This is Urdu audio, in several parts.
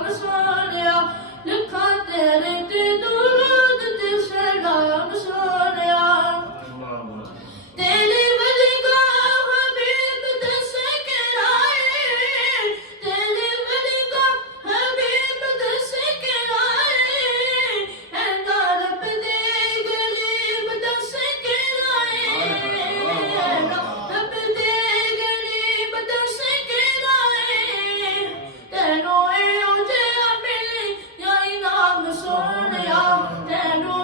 salam sonaya, likha tere te durud te salam sonaya. Teri wali ka habib das kiraye, teri wali ka habib das kiraye, and Arab de garib das kiraye, Arab de garib das kiraye, teno uje amili ya inam sonaya, teno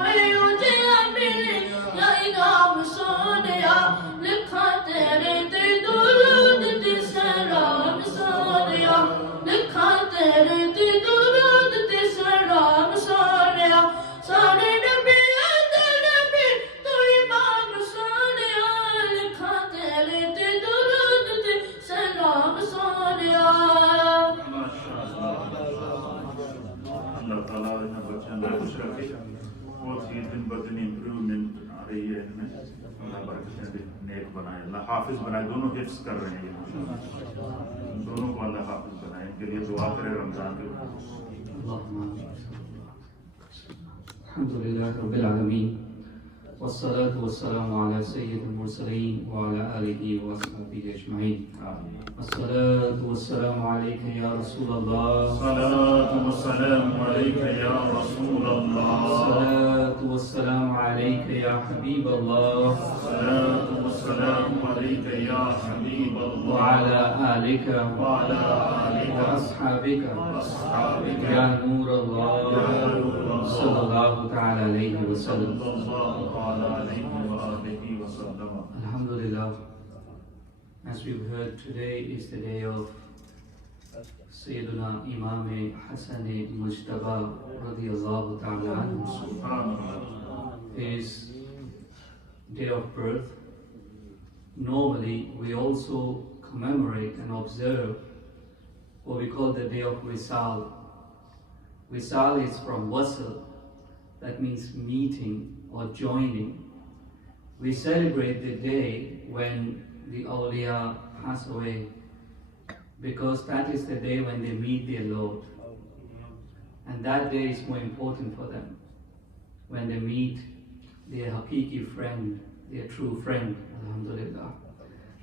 uje amili ya inam sonaya, likha tere te durud te salam sonaya, likha tere te durud te salam sonaya, sare nabiyan da nabi tu imam sonaya, likha tere te durud te salam sonaya. اللہ تعالیٰ نے بچوں کو خوش رکھے، بہت ہی دن بدن امپروومنٹ آ رہی ہے ان میں، اللہ برکتیں دے، نیک بنائے، اللہ حافظ بنائے، دونوں حفظ کر رہے ہیں یہ دونوں کو اللہ حافظ بنائے، ان کے لیے دعا کرے رمضان کے وقت۔ الحمدللہ رب العالمین والصلاة والسلام على سید المرسلین وعلى آلہ وصحبہ اجمعین۔ الصلاة والسلام علیک یا رسول اللہ، الصلاة والسلام علیک یا رسول اللہ، الصلاة والسلام علیک یا حبیب اللہ، الصلاة والسلام علیک یا حبیب اللہ، وعلى آلک وعلی آلک واصحابک واصحابک یا نور اللہ صلی اللہ تعالی علیہ وسلم۔ صلی اللہ تعالی علیہ وآلہ وسلم۔ Alhamdulillah, as we've heard, today is the day of Sayyiduna Imam Hassan Mujtaba radiyallahu ta'ala anhu, سبحان اللہ۔ his day of birth. Normally, we also commemorate and observe what we call the day of Wisal. Wisal is from wasl, that means meeting or joining. We celebrate the day when the awliya pass away, because that is the day when they meet their Lord. And that day is more important for them, when they meet their haqiqi friend, their true friend, alhamdulillah.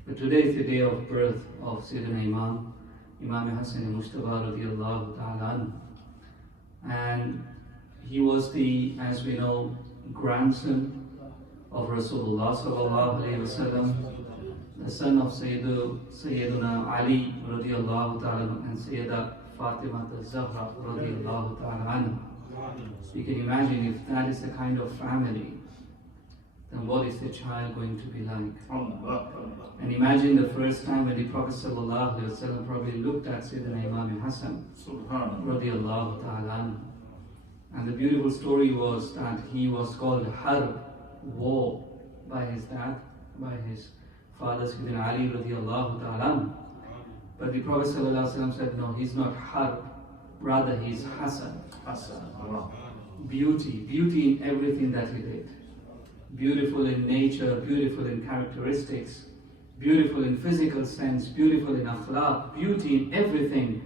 But today is the day of birth of Sayyidina Imam Hassan Mujtaba radiyallahu ta'ala anhu. And he was the, as we know, grandson of Rasulullah sallallahu alayhi wa sallam, the son of Sayyiduna Ali radiyallahu ta'ala and Sayyida Fatima al-Zahra radiyallahu ta'ala anha. You can imagine, if that is the kind of family, then what is the child going to be like? And imagine the first time when the Prophet sallallahu alayhi wa sallam probably looked at Sayyidina Imam Hassan radiyallahu ta'ala anhu. And the beautiful story was that he was called Harb, war, by his dad, by his father Sayyidina Ali radiyallahu ta'ala anhu. But the Prophet sallallahu alayhi wa sallam said, no, he's not Harb, rather he's Hassan. Beauty in everything that he did. Beautiful in nature, beautiful in characteristics, beautiful in physical sense, beautiful in akhlaq, beauty in everything.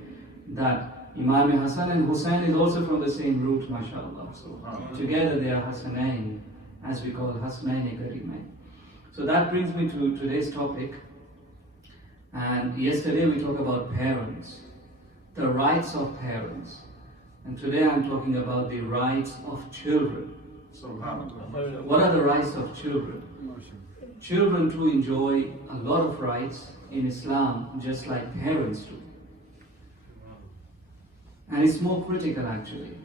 That Imam Hassan and Hussein is also from the same root, mashallah. Together they are Hassanain, as we call Hassanain Karimain. So that brings me to today's topic. And yesterday we talked about parents, the rights of parents. And today I'm talking about the rights of children. What are the rights of children? Children too enjoy a lot of rights in Islam, just like parents do. And it's more critical actually.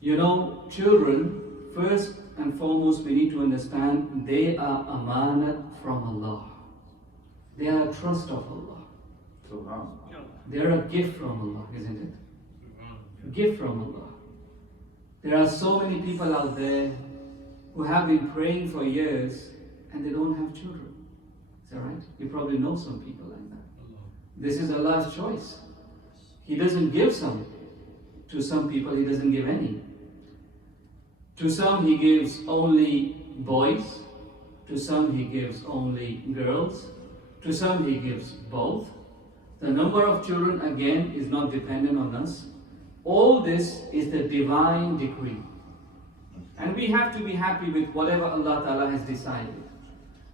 You know, children, first and foremost, we need to understand they are amanat from Allah. They are a trust of Allah. They are a gift from Allah, isn't it? A gift from Allah. There are so many people out there who have been praying for years and they don't have children. Is that right? You probably know some people like that. This is Allah's choice. He doesn't give some. To some people, He doesn't give any. To some, He gives only boys. To some, He gives only girls. To some, He gives both. The number of children again is not dependent on us. All this is the divine decree. And we have to be happy with whatever Allah Ta'ala has decided.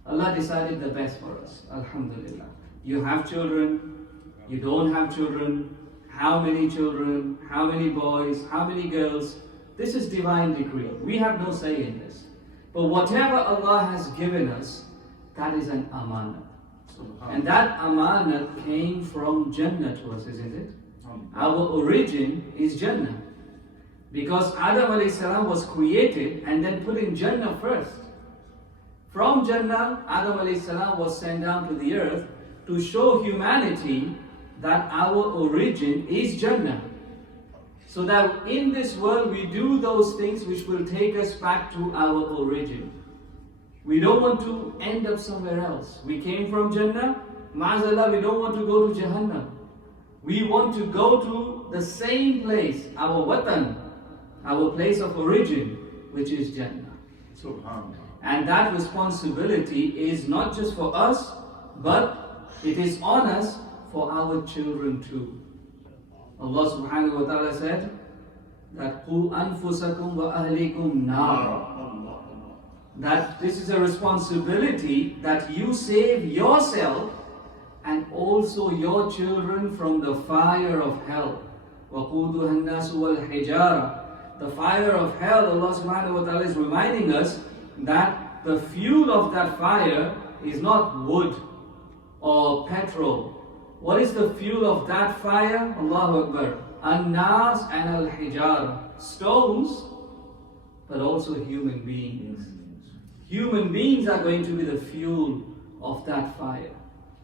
Allah decided the best for us. Alhamdulillah. You have children, you don't have children, how many children, how many boys, how many girls. This is divine decree. We have no say in this. But whatever Allah has given us, that is an amanat. And that amanat came from Jannah to us, isn't it? Our origin is Jannah. Because Adam alayhi salam was created and then put in Jannah first. From Jannah, Adam alayhi salam was sent down to the earth to show humanity that our origin is Jannah. So that in this world we do those things which will take us back to our origin. We don't want to end up somewhere else. We came from Jannah, ma'azallah, we don't want to go to Jahannam. We want to go to the same place, our watan, our place of origin, which is Jannah. Subhanallah. And that responsibility is not just for us, but it is on us for our children too. Allah subhanahu wa ta'ala said that قُوا أَنفُسَكُمْ وَأَهْلِكُمْ نَارًا. That this is a responsibility that you save yourself and also your children from the fire of hell. وَقُودُهَا النَّاسُ وَالْحِجَارَةُ. The fire of hell, Allah subhanahu wa ta'ala is reminding us that the fuel of that fire is not wood or petrol. What is the fuel of that fire? Allahu Akbar. An-nas and al-hijara. Stones, but also human beings. Human beings are going to be the fuel of that fire.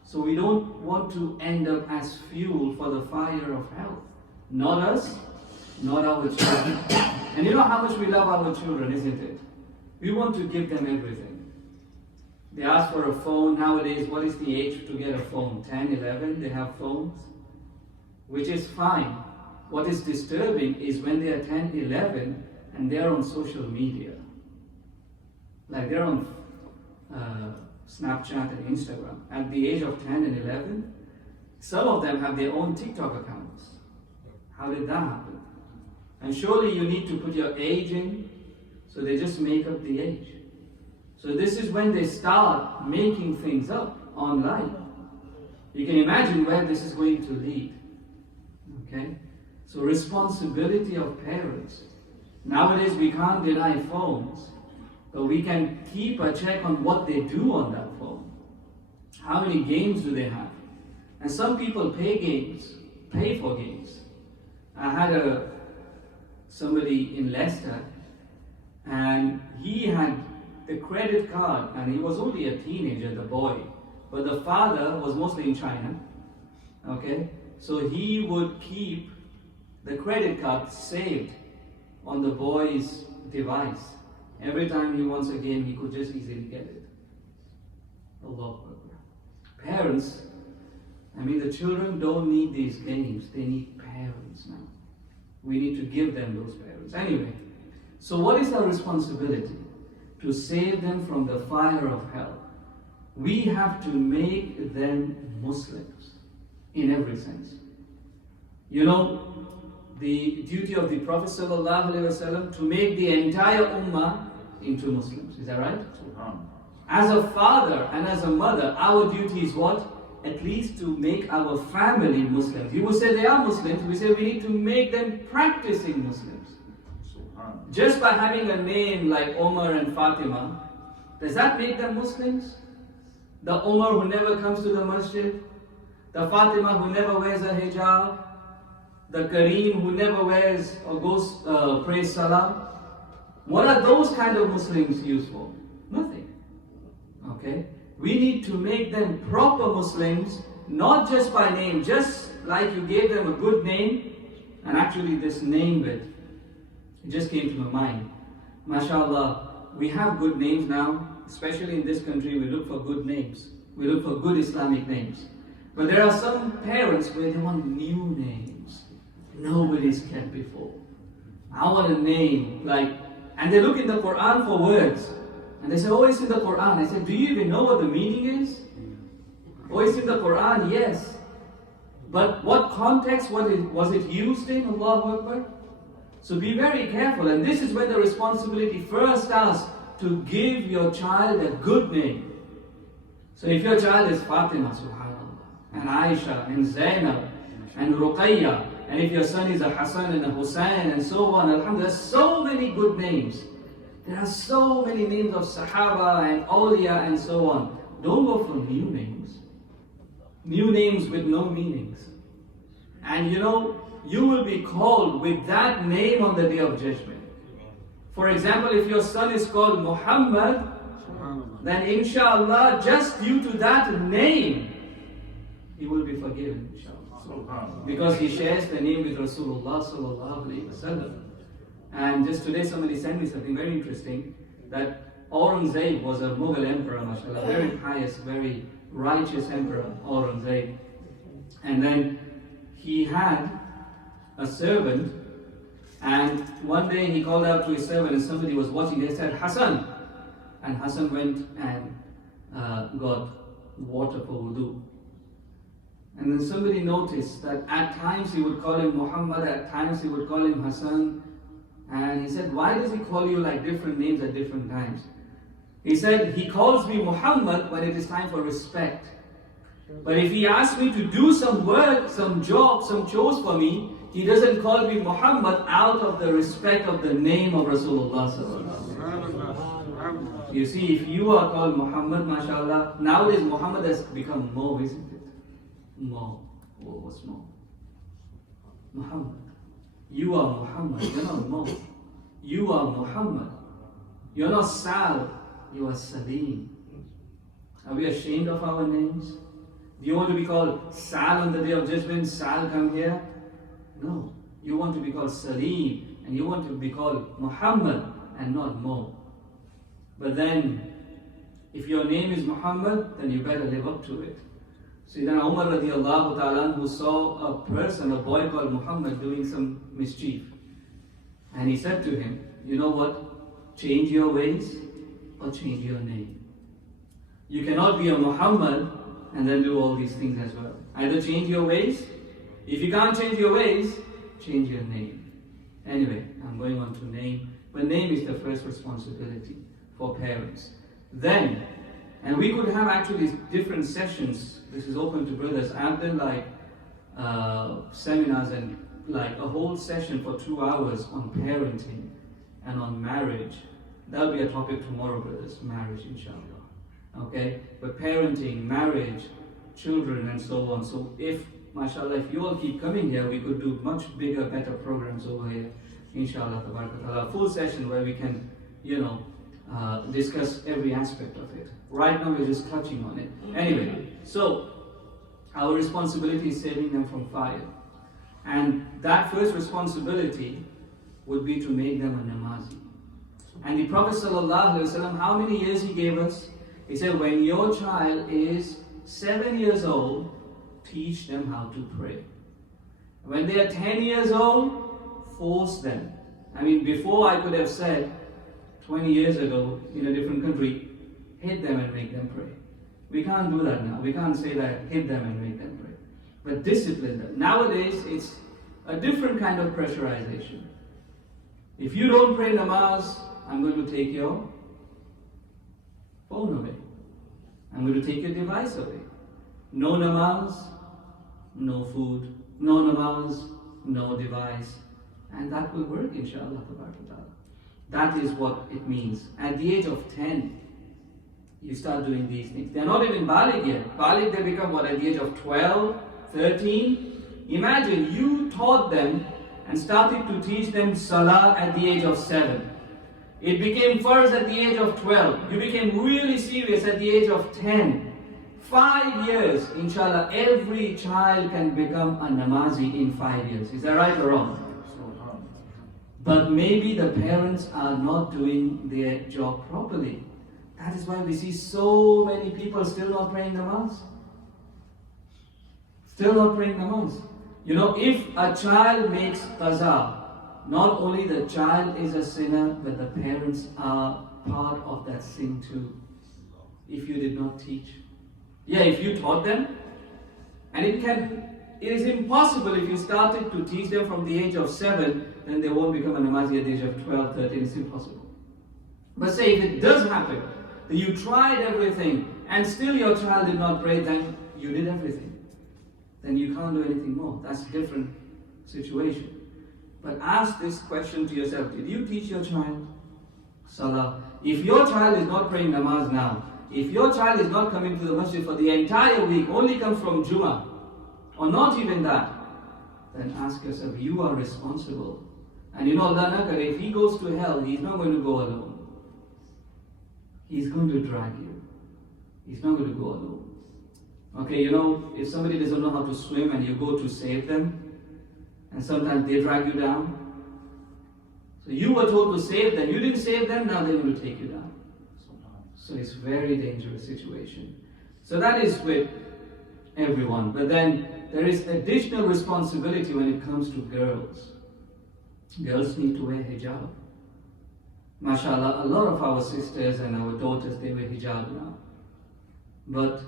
So we don't want to end up as fuel for the fire of hell. Not us, not our children. And you know how much we love our children, isn't it? We want to give them everything. They ask for a phone. Nowadays, what is the age to get a phone? 10, 11, they have phones. Which is fine. What is disturbing is when they are 10, 11 and they are on social media. Like they're on Snapchat and Instagram. At the age of 10 and 11, some of them have their own TikTok accounts. How did that happen? And surely you need to put your age in, so they just make up the age. So this is when they start making things up online. You can imagine where this is going to lead. Okay? So responsibility of parents. Nowadays we can't deny phones, but we can keep a check on what they do on that phone. How many games do they have? And some people pay for games. I had somebody in Leicester, and he had the credit card, and he was only a teenager, the boy, but the father was mostly in China. Okay, so he would keep the credit card saved on the boy's device. Every time he wants a game, he could just easily get it. Allahu Akbar. Parents, the children don't need these games, they need parents now. We need to give them those parents. Anyway, so what is our responsibility? To save them from the fire of hell. We have to make them Muslims in every sense. You know, the duty of the Prophet ﷺ to make the entire ummah into Muslims. Is that right? As a father and as a mother, our duty is what? At least to make our family Muslims. You will say they are Muslims. We say we need to make them practicing Muslims. Just by having a name like Omar and Fatima, does that make them Muslims? The Omar who never comes to the masjid, the Fatima who never wears a hijab, the Kareem who never wears or goes prays salah. What are those kind of Muslims used for? Nothing. Okay? We need to make them proper Muslims, not just by name, just like you gave them a good name, and actually this name bit, it just came to my mind. MashaAllah, we have good names now, especially in this country, we look for good names. We look for good Islamic names. But there are some parents where they want new names. Nobody's kept before. I want a name like, and they look in the Quran for words. And they say, oh, it's in the Quran. I said, do you even know what the meaning is? Oh, it's in the Quran, yes. But what context was it used in? Allahu Akbar. So be very careful, and this is where the responsibility first starts, to give your child a good name. So if your child is Fatima, subhanAllah, and Aisha, and Zainab, and Ruqayya, and if your son is a Hassan and a Hussein, and so on, alhamdulillah, there's so many good names. There are so many names of Sahaba and Awliya and so on. Don't go for new names. New names with no meanings. And you will be called with that name on the Day of Judgment. For example, if your son is called Muhammad, then inshallah, just due to that name, he will be forgiven, inshallah. Because he shares the name with Rasulullah sallallahu alaihi wasallam. And just today somebody sent me something very interesting, that Aurangzeb was a Mughal emperor, mashallah, very pious, very righteous emperor, Aurangzeb. And then he had a servant, and one day he called out to his servant, and somebody was watching. They said, Hassan. And Hassan went and got water for wudu. And then somebody noticed that at times he would call him Muhammad, at times he would call him Hassan. And he said, why does he call you like different names at different times? He said, he calls me Muhammad when it is time for respect. But if he asks me to do some work, some job, some chores for me, he doesn't call me Muhammad out of the respect of the name of Rasulullah sallallahu alaihi wasallam. You see, if you are called Muhammad, mashallah, nowadays Muhammad has become Mo, isn't it? Mo. Oh, what's Mo? Muhammad. You are Muhammad, you're not Mo. You are Muhammad. You're not Sal, you are Salim. Are we ashamed of our names? Do you want to be called Sal on the Day of Judgment? Sal, come here? No. You want to be called Salim, and you want to be called Muhammad and not Mo. But then, if your name is Muhammad, then you better live up to it. Sayyidina Umar radiallahu ta'ala, who saw a person, a boy called Muhammad, doing some mischief. And he said to him, you know what? Change your ways or change your name. You cannot be a Muhammad and then do all these things as well. Either change your ways. If you can't change your ways, change your name. Anyway, I'm going on to name. But name is the first responsibility for parents. Then, and we could have actually different sessions. This is open to brothers. I've done like seminars and like a whole session for 2 hours on parenting and on marriage. That'll be a topic tomorrow, brothers. Marriage, inshallah. Okay? But parenting, marriage, children, and so on. So if, mashallah, if you all keep coming here, we could do much bigger, better programs over here. Inshallah, tabarakallah. Full session where we can, discuss every aspect of it. Right now we're just touching on it. Anyway, so our responsibility is saving them from fire. And that first responsibility would be to make them a namazi. And the Prophet ﷺ, how many years he gave us? He said, when your child is 7 years old, teach them how to pray. When they are 10 years old, force them. I mean, before I could have said, 20 years ago, in a different country, hit them and make them pray. We can't do that now. We can't say that, hit them and make them pray. But discipline them. Nowadays, it's a different kind of pressurization. If you don't pray namaz, I'm going to take your phone away. I'm going to take your device away. No namaz, no food. No namaz, no device. And that will work, inshallah. That is what it means. At the age of 10, you start doing these things. They're not even baligh yet. Baligh, they become what, at the age of 12, 13? Imagine you taught them and started to teach them salah at the age of 7. It became farz at the age of 12. You became really serious at the age of 10. 5 years, inshallah, every child can become a namazi in 5 years. Is that right or wrong? But maybe the parents are not doing their job properly. That is why we see so many people still not praying namaz. Still not praying namaz. If a child makes qaza, not only the child is a sinner, but the parents are part of that sin too. If you did not teach. Yeah, if you taught them, and it can it is impossible if you started to teach them from the age of 7, then they won't become a namazi at the age of 12, 13. It's impossible. But say if it does happen, that you tried everything and still your child did not pray, then you did everything. Then you can't do anything more. That's a different situation. But ask this question to yourself. Did you teach your child salah? If your child is not praying namaz now, if your child is not coming to the masjid for the entire week, only comes from Jummah, or not even that, then ask yourself, you are responsible. And you know, Allah nakar, if he goes to hell, he's not going to go alone. He's going to drag you. He's not going to go alone. Okay, you know, if somebody doesn't know how to swim and you go to save them, and sometimes they drag you down. So you were told to save them, you didn't save them, now they're going to take you down. So it's a very dangerous situation. So that is with everyone. But then there is additional responsibility when it comes to girls. Girls need to wear hijab. MashaAllah, a lot of our sisters and our daughters, they wear hijab now. But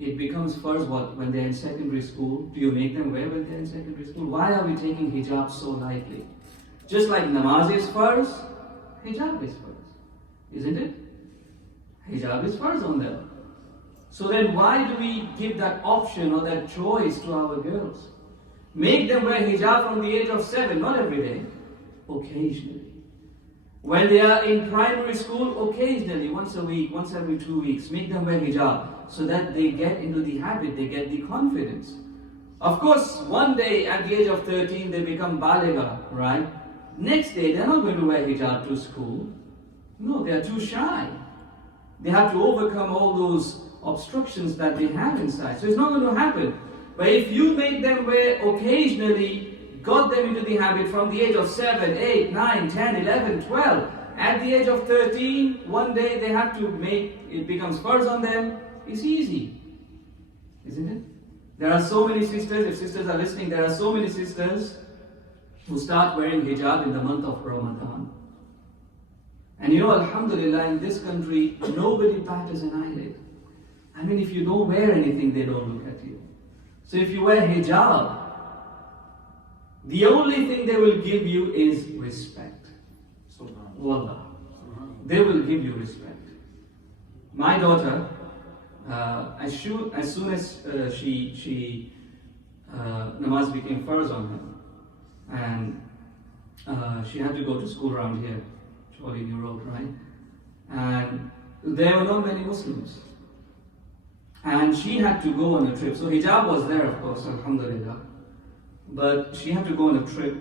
it becomes first what? When they're in secondary school. Do you make them wear when they're in secondary school? Why are we taking hijab so lightly? Just like namaz is first, hijab is first. Isn't it? Hijab is first on them. So then why do we give that option or that choice to our girls? Make them wear hijab from the age of 7, not every day, occasionally. When they are in primary school, occasionally, once a week, once every 2 weeks, make them wear hijab so that they get into the habit, they get the confidence. Of course, one day at the age of 13, they become baligha, right? Next day, they're not going to wear hijab to school. No, they are too shy. They have to overcome all those obstructions that they have inside. So it's not going to happen. But if you make them wear occasionally, got them into the habit from the age of 7, 8, 9, 10, 11, 12, at the age of 13, one day they have to make, it becomes first on them, it's easy. Isn't it? There are so many sisters, if sisters are listening, there are so many sisters who start wearing hijab in the month of Ramadan. And you know, alhamdulillah, in this country, nobody batters an eyelid. I mean, if you don't wear anything, they don't look at you. So if you wear hijab, the only thing they will give you is respect. Wallah. They will give you respect. My daughter, as soon as she namaz became farz on her, and she had to go to school around here, Choli New Road, right? And there were not many Muslims. And she had to go on a trip. So hijab was there, of course, alhamdulillah. But she had to go on a trip.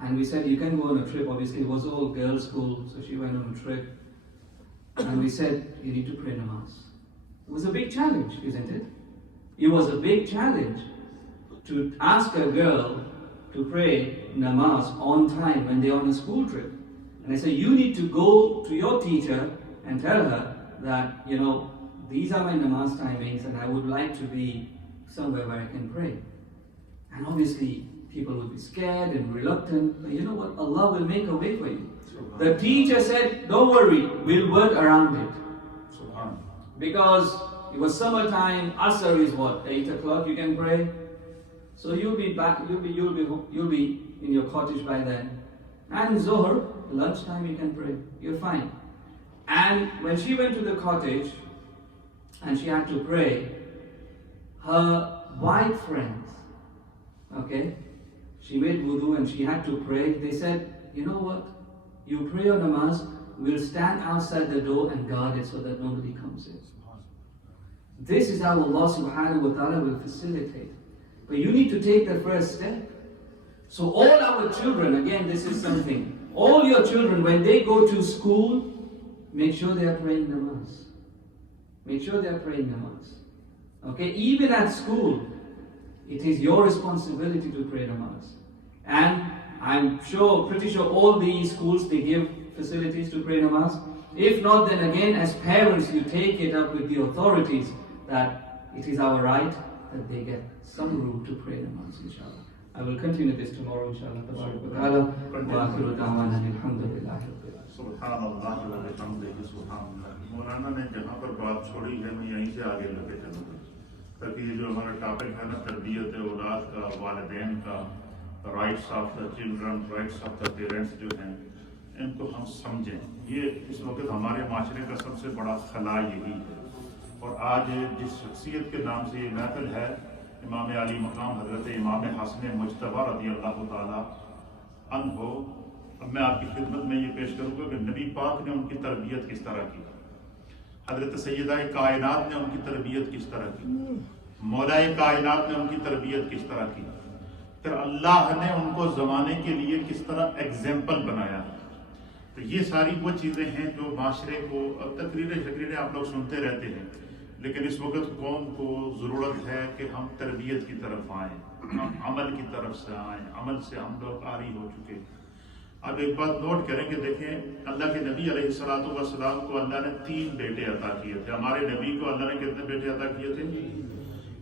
And we said, you can go on a trip. Obviously, it was all girls' school, so she went on a trip. And we said, you need to pray namaz. It was a big challenge, isn't it? It was a big challenge to ask a girl to pray namaz on time when they're on a school trip. And I said, you need to go to your teacher and tell her that, you know, these are my namaz timings and I would like to be somewhere where I can pray. And obviously, people will be scared and reluctant, but you know what? Allah will make a way for you. The teacher said, don't worry, we'll work around it. Because it was summertime, Asr is what? 8 o'clock you can pray. So you'll be back, you'll be in your cottage by then. And Zohar, lunchtime you can pray. You're fine. And when she went to the cottage and she had to pray, her white friends, okay, she made wudu and she had to pray. They said, you know what? You pray your namaz, we'll stand outside the door and guard it so that nobody comes in. This is how Allah subhanahu wa ta'ala will facilitate. But you need to take the first step. So all our children, again, this is something, all your children, when they go to school, make sure they are praying namaz. Make sure they are praying namaz. Okay, even at school, it is your responsibility to pray namaz. And I'm pretty sure all these schools, they give facilities to pray namaz. If not, then again, as parents, you take it up with the authorities that it is our right that they get some room to pray namaz, inshallah. I will continue this tomorrow, inshallah. Subhanallah wa bihamdihi, subhanallah. مولانا نے جہاں پر بات چھوڑی ہے میں یہیں سے آگے لے کے چلوں گا. تاکہ یہ جو ہمارا ٹاپک ہے نا تربیت اولاد کا، والدین کا، rights of the children, rights of the parents جو ہیں ان کو ہم سمجھیں. یہ اس وقت ہمارے معاشرے کا سب سے بڑا خلا یہی ہے. اور آج جس شخصیت کے نام سے یہ محفل ہے، امام علی مقام حضرت امام حسن مجتبی رضی اللہ تعالیٰ عنہ، اب میں آپ کی خدمت میں یہ پیش کروں گا کہ نبی پاک نے ان کی تربیت کس طرح کی، حضرت سیدہ کائنات نے ان کی تربیت کس طرح کی، مولا کائنات نے ان کی تربیت کس طرح کی، پھر اللہ نے ان کو زمانے کے لیے کس طرح ایگزامپل بنایا. تو یہ ساری وہ چیزیں ہیں جو معاشرے کو، اب تقریریں آپ لوگ سنتے رہتے ہیں، لیکن اس وقت قوم کو ضرورت ہے کہ ہم تربیت کی طرف آئیں، ہم عمل کی طرف سے آئیں. عمل سے ہم لوگ عاری ہو چکے. اب ایک بات نوٹ کریں کہ دیکھیں، اللہ کے نبی علیہ الصلوۃ والسلام کو اللہ نے 3 بیٹے عطا کیے تھے. ہمارے نبی کو اللہ نے کتنے بیٹے عطا کیے تھے؟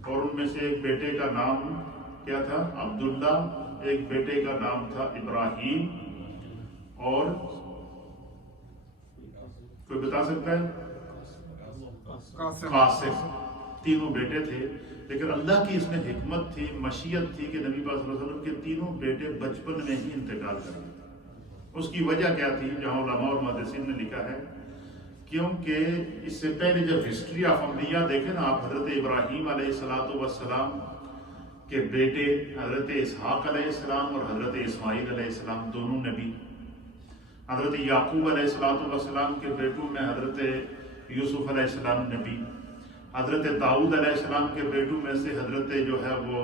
اور ان میں سے ایک بیٹے کا نام کیا تھا؟ عبداللہ. ایک بیٹے کا نام تھا ابراہیم، اور کوئی بتا سکتا ہے؟ قاسم. تینوں بیٹے تھے. لیکن اللہ کی اس میں حکمت تھی، مشیت تھی کہ نبی پاک صلی اللہ علیہ وسلم کے تینوں بیٹے بچپن میں ہی انتقال کر گئے. اس کی وجہ کیا تھی؟ جہاں علماء اور محدثین نے لکھا ہے کیونکہ اس سے پہلے جب ہسٹری آف انبیاء دیکھیں نا آپ، حضرت ابراہیم علیہ السلام کے بیٹے حضرت اسحاق علیہ السلام اور حضرت اسماعیل علیہ السلام دونوں نبی. حضرت یعقوب علیہ السلام کے بیٹوں میں حضرت یوسف علیہ السلام نبی. حضرت داؤد علیہ السلام کے بیٹوں میں سے حضرت جو ہے وہ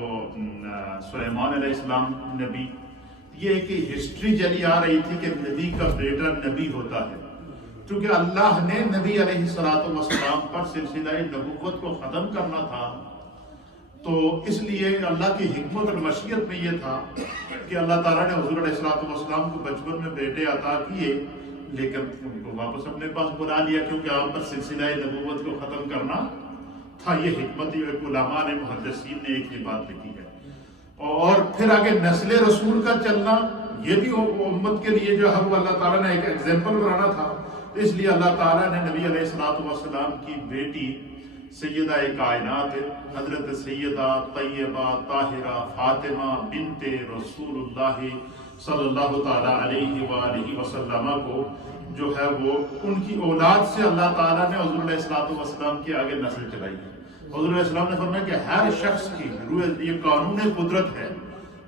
سلیمان علیہ السلام نبی. یہ ایک ہسٹری چلی آ رہی تھی کہ نبی کا بیٹا نبی ہوتا ہے. کیونکہ اللہ نے نبی علیہ السلام پر سلسلہ نبوت کو ختم کرنا تھا، تو اس لیے اللہ کی حکمت اور مشیت میں یہ تھا کہ اللہ تعالیٰ نے حضور علیہ السلام کو بچپن میں بیٹے عطا کیے، لیکن ان کو واپس اپنے پاس بلا لیا کیونکہ آپ پر سلسلہ نبوت کو ختم کرنا تھا. یہ حکمت علماء نے، محدثین نے ایک یہ بات لکھی ہے. اور پھر آگے نسل رسول کا چلنا، یہ بھی امت کے لیے جو ہے وہ اللہ تعالیٰ نے ایک ایگزامپل بنانا تھا. اس لیے اللہ تعالیٰ نے نبی علیہ السلام کی بیٹی سیدہ کائنات حضرت سیدہ طیبہ طاہرہ فاطمہ بنت رسول اللہ صلی اللہ تعالیٰ علیہ وآلہ وسلم کو جو ہے وہ ان کی اولاد سے اللہ تعالیٰ نے حضور علیہ السلام کی آگے نسل چلائی ہے. حضور علیہ السلام نے فرمایا کہ ہر شخص کی، یہ قانون قدرت ہے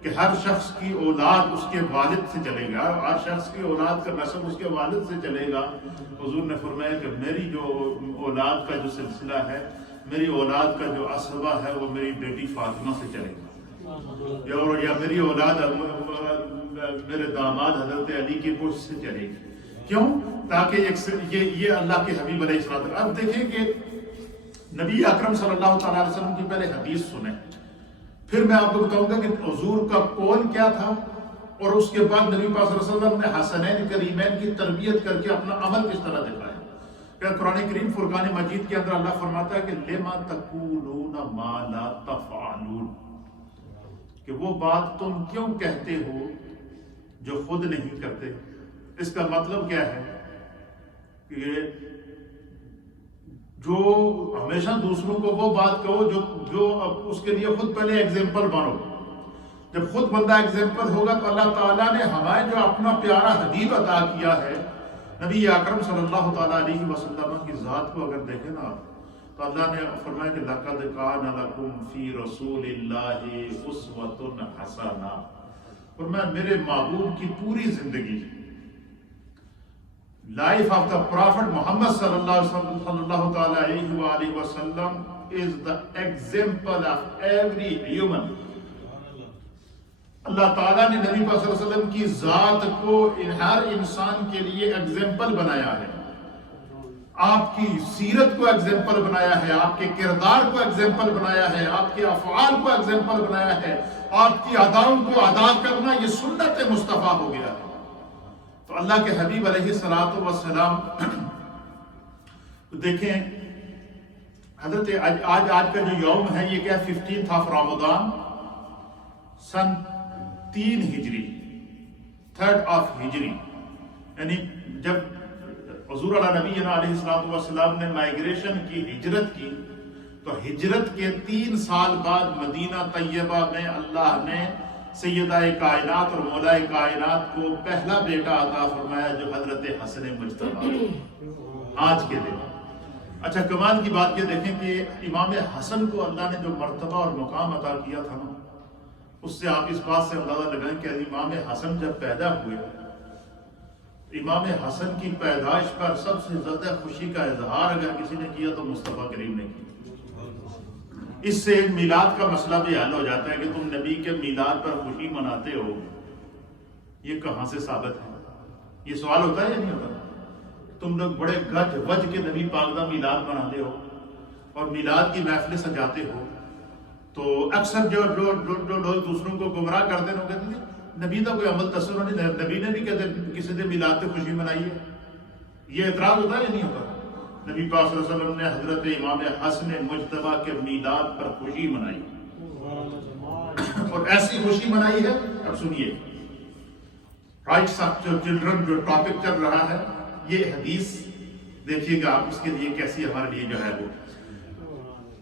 کہ ہر شخص کی اولاد اس کے والد سے چلے گا، ہر شخص کی اولاد کا نسب اس کے والد سے چلے گا. حضور نے فرمایا کہ میری جو اولاد کا جو سلسلہ ہے، میری اولاد کا جو اسبہ ہے وہ میری بیٹی فاطمہ سے چلے گا، یا میری اولاد میرے داماد حضرت علی کی پشت سے چلے گی. کیوں؟ تاکہ یہ اللہ کے حبیب علیہ السلام. اب دیکھیں کہ نبی اکرم صلی اللہ تعالیٰ علیہ وسلم کی پہلے حدیث سنیں، پھر میں آپ کو بتاؤں گا کہ حضور کا قول کیا تھا، اور اس کے بعد نبی پاک صلی اللہ علیہ وسلم نے حسنین کریمین کی تربیت کر کے اپنا عمل کس طرح دکھایا. کہ قرآن کریم فرقان مجید کے اندر اللہ فرماتا ہے کہ لما تقولون ما لا تفعلون، کہ وہ بات تم کیوں کہتے ہو جو خود نہیں کرتے. اس کا مطلب کیا ہے کہ جو ہمیشہ دوسروں کو وہ بات کہو جو اس کے لیے خود پہلے ایگزامپل بنو. جب خود بندہ ایگزامپل ہوگا تو اللہ تعالیٰ نے ہمیں جو اپنا پیارا حبیب عطا کیا ہے، نبی اکرم صلی اللہ تعالیٰ علیہ وسلم کی ذات کو اگر دیکھیں نا تو اللہ نے فرمایا کہ لَقَدْ كَانَ لَكُمْ فِي رَسُولِ اللَّهِ أُسْوَةٌ حَسَنَةٌ. فرمایا میرے محبوب کی پوری زندگی، لائف آف دا پرافٹ محمد صلی اللہ تعالیٰ علیہ وآلہ وسلم is the example of every human. اللہ تعالیٰ نے نبی پاک صلی اللہ علیہ وسلم کی ذات کو ہر انسان کے لیے ایگزامپل بنایا ہے. آپ کی سیرت کو ایگزامپل بنایا ہے، آپ کے کردار کو ایگزامپل بنایا ہے، آپ کے افعال کو ایگزامپل بنایا ہے. آپ کی اداؤں کو ادا کرنا یہ سنت مصطفیٰ ہو گیا ہے. تو اللہ کے حبیب علیہ السلام دیکھیں حضرت آج کا جو یوم ہے یہ کیا 15 رمضان سن 3 ہجری 3 ہجری، یعنی جب حضور علیہ نبی علیہ السلام نے مائگریشن کی، ہجرت کی، تو ہجرت کے 3 سال بعد مدینہ طیبہ میں اللہ نے سیدہ کائنات اور مولا کائنات کو پہلا بیٹا عطا فرمایا جو حضرت حسن مجتبی آج کے دن. اچھا کمال کی بات یہ دیکھیں کہ امام حسن کو اللہ نے جو مرتبہ اور مقام عطا کیا تھا نا، اس سے آپ اس بات سے اندازہ لگائیں کہ امام حسن جب پیدا ہوئے، امام حسن کی پیدائش پر سب سے زیادہ خوشی کا اظہار اگر کسی نے کیا تو مصطفیٰ کریم نے کیا. اس سے میلاد کا مسئلہ بھی حل ہو جاتا ہے کہ تم نبی کے میلاد پر خوشی مناتے ہو، یہ کہاں سے ثابت ہے؟ یہ سوال ہوتا ہے یا نہیں ہوتا؟ تم لوگ بڑے گج وج کے نبی پاک دا میلاد مناتے ہو اور میلاد کی محفلیں سجاتے ہو، تو اکثر جو لوگ دوسروں کو گمراہ کرتے ہیں وہ کہتے ہیں نبی دا کوئی عمل تصور نہیں، نبی نے بھی کہتے کسی نے میلاد پہ خوشی منائی ہے. یہ اعتراض ہوتا ہے یا نہیں ہوتا؟ نبی پاک صلی اللہ علیہ وسلم نے حضرت امام حسن مجتبی کے میلاد پر خوشی منائی اور ایسی خوشی منائی ہے. اب سنیے رائٹس آف چلڈرن جو ٹاپک چل رہا ہے، یہ حدیث دیکھیے گا آپ اس کے لیے کیسی ہمارے لیے جو ہے وہ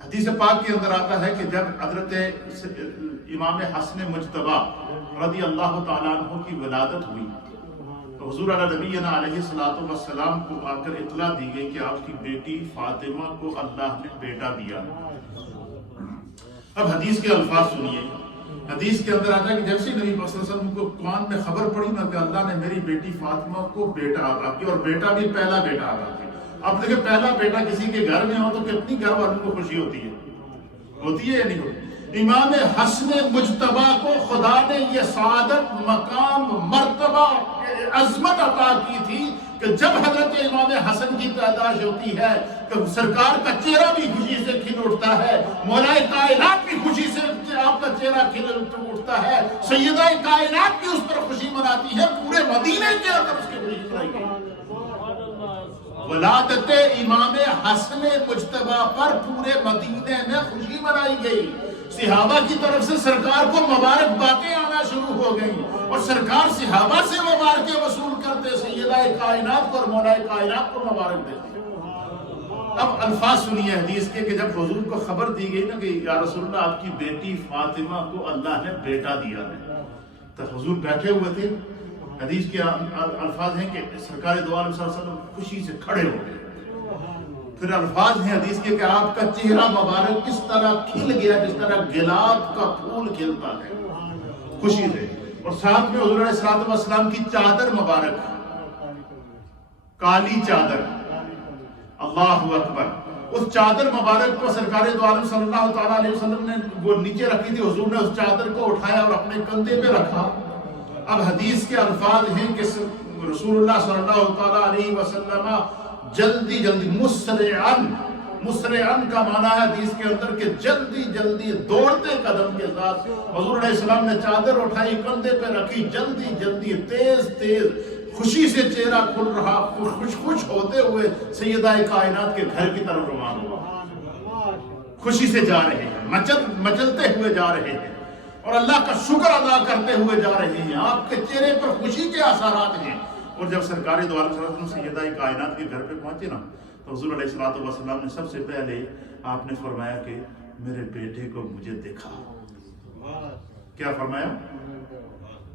حدیث پاک کے اندر آتا ہے کہ جب حضرت امام حسن مجتبی رضی اللہ تعالیٰ عنہ کی ولادت ہوئی تو حضور علیہ نبینا علیہ الصلوۃ والسلام کو آ کر اطلاع دی گئی کہ آپ کی بیٹی فاطمہ کو اللہ نے بیٹا دیا. اب حدیث کے الفاظ سنیے. حدیث کے اندر آتا ہے کہ جیسے نبی صلی اللہ علیہ وسلم کو قرآن میں خبر پڑی نا کہ اللہ نے میری بیٹی فاطمہ کو بیٹا عطا کیا، اور بیٹا بھی پہلا بیٹا عطا کیا. اب دیکھیں پہلا بیٹا کسی کے گھر میں ہو تو کتنی گھر والوں کو خوشی ہوتی ہے یا نہیں ہوتی؟ امام حسن مجتبی کو خدا نے یہ سعادت، مقام، مرتبہ، عظمت عطا کی تھی کہ جب حضرت امام حسن کی پیدائش ہوتی ہے کہ سرکار کا چہرہ بھی خوشی سے کھل اٹھتا ہے، مولا کائنات بھی خوشی سے آپ کا چہرہ کھل اٹھتا ہے، سیدہ کائنات بھی اس پر خوشی مناتی ہے، پورے مدینے کے اندر اس کی خوشی منائی گئی. ولادت امام حسن مجتبی پر پورے مدینے میں خوشی منائی گئی. صحابہ کی طرف سے سرکار کو مبارک باتیں آنا شروع ہو گئیں اور سرکار صحابہ سے مبارکیں وصول کرتے، سیدہ کائنات کو اور مولا کائنات کو مبارک دیتے. اب الفاظ سنیے حدیث کے کہ جب حضور کو خبر دی گئی نا کہ یا رسول اللہ آپ کی بیٹی فاطمہ کو اللہ نے بیٹا دیا ہے، تو حضور بیٹھے ہوئے تھے. حدیث کے الفاظ ہیں کہ سرکار دو عالم صلی اللہ علیہ وسلم خوشی سے کھڑے ہو گئے. پھر الفاظ ہیں حدیث کے کہ آپ کا چہرہ مبارک اس طرح کھل گیا جس طرح گلاب کا پھول کھلتا ہے خوشی سے. اور ساتھ میں حضور علیہ السلام کی چادر مبارک، کالی چادر، اللہ اکبر، اس چادر مبارک کو سرکار دو عالم صلی اللہ تعالیٰ علیہ وسلم نے وہ نیچے رکھی تھی، حضور نے اس چادر کو اٹھایا اور اپنے کندھے پہ رکھا. اب حدیث کے الفاظ ہیں کہ رسول اللہ صلی اللہ تعالیٰ علیہ وسلم جلدی مسرعن کا معنی ہے حدیث کے اندر کہ جلدی جلدی دوڑتے قدم کے ساتھ حضور علیہ السلام نے چادر اٹھائی، کندھے پہ رکھی، جلدی جلدی تیز تیز خوشی سے چہرہ کھل رہا، خوش ہوتے ہوئے سیدہ کائنات کے گھر کی طرف روانہ ہوا. خوشی سے جا رہے ہیں، مچلتے ہوئے جا رہے ہیں اور اللہ کا شکر ادا کرتے ہوئے جا رہے ہیں. آپ کے چہرے پر خوشی کے اثرات ہیں. اور جب سرکار دو عالم صلی اللہ علیہ وسلم سیدہ کائنات کے گھر پہ پہنچے نا تو حضور علیہ السلام نے سب سے پہلے آپ نے فرمایا کہ میرے بیٹے کو مجھے دکھاؤ. کیا فرمایا؟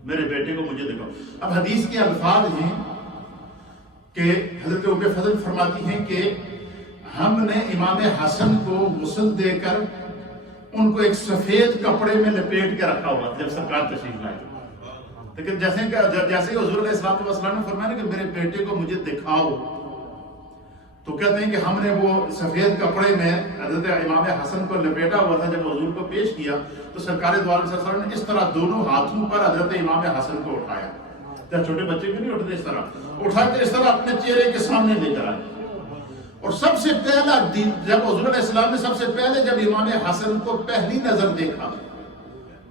میرے بیٹے کو مجھے دکھاؤ. اب حدیث کے الفاظ ہیں کہ حضرت ام فضل فرماتی ہیں کہ ہم نے امام حسن کو غسل دے کر ان کو ایک سفید کپڑے میں لپیٹ کے رکھا ہوا جب سرکار تشریف لائے. لیکن جیسے حضور علیہ السلام نے فرمایا کہ میرے بیٹے کو مجھے دکھاؤ تو کہتے ہیں کہ ہم نے وہ سفید کپڑے میں حضرت امام حسن کو لپیٹا ہوا تھا. جب حضور کو پیش کیا تو سرکار دو عالم صلی اللہ علیہ وسلم نے اس طرح دونوں ہاتھوں پر حضرت امام حسن کو اٹھایا. جب چھوٹے بچے بھی نہیں اٹھتے اس طرح اٹھا کے اس طرح اپنے چہرے کے سامنے لے کر آئے. اور سب سے پہلا دن جب حضور علیہ السلام نے سب سے پہلے جب امام حسن کو پہلی نظر دیکھا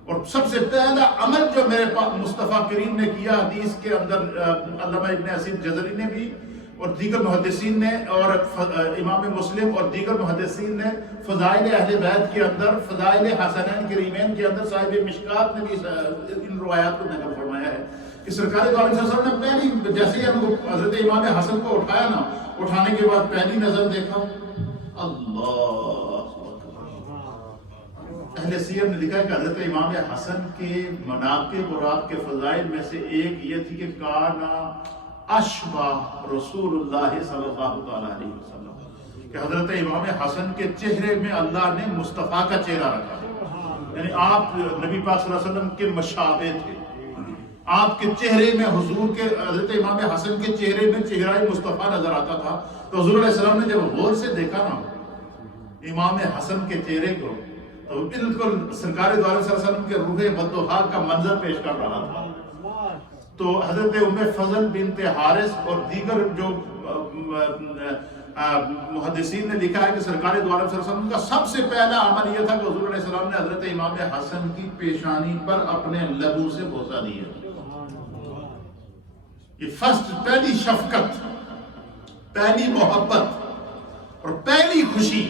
اور سب سے پہلا عمل جو میرے پاس مصطفیٰ کریم نے کیا حدیث کے اندر علامہ ابن اسید جزری نے بھی اور دیگر محدثین نے اور امام مسلم اور دیگر محدثین نے فضائل اہل بیت کے اندر فضائل حسنین کریمین کے اندر صاحب مشکات نے بھی ان روایات کو نقل فرمایا ہے کہ سرکار دو عالم صلی اللہ علیہ وسلم نے پہلی جیسے ہی حضرت امام حسن کو اٹھایا نا اٹھانے کے بعد پہلی نظر دیکھا اللہ اہل سیر نے لکھا ہے کہ حضرت امام حسن کے مناقب اور آپ کے فضائل میں سے ایک یہ تھی کہ کانا اشبہ رسول اللہ صلی اللہ تعالی علیہ وسلم، کہ حضرت امام حسن کے چہرے میں اللہ نے مصطفیٰ کا چہرہ رکھا، یعنی آپ نبی پاک صلی اللہ علیہ وسلم کے مشابہ تھے، آپ کے چہرے میں حضور کے حضرت امام حسن کے چہرے میں چہرہ مصطفیٰ نظر آتا تھا۔ تو حضور علیہ السلام نے جب غور سے دیکھا نا امام حسن کے چہرے کو تو بالکل سرکار دو عالم صلی اللہ علیہ وسلم کے روح بدوحا کا منظر پیش کر رہا تھا۔ تو حضرت ام فضل بنت حارث اور دیگر جو محدثین نے لکھا ہے کہ سرکار دو عالم صلی اللہ علیہ وسلم کا سب سے پہلا عمل یہ تھا کہ حضور علیہ السلام نے حضرت امام حسن کی پیشانی پر اپنے لبوں سے بوسہ دیا۔ یہ فرسٹ، پہلی شفقت، پہلی محبت اور پہلی خوشی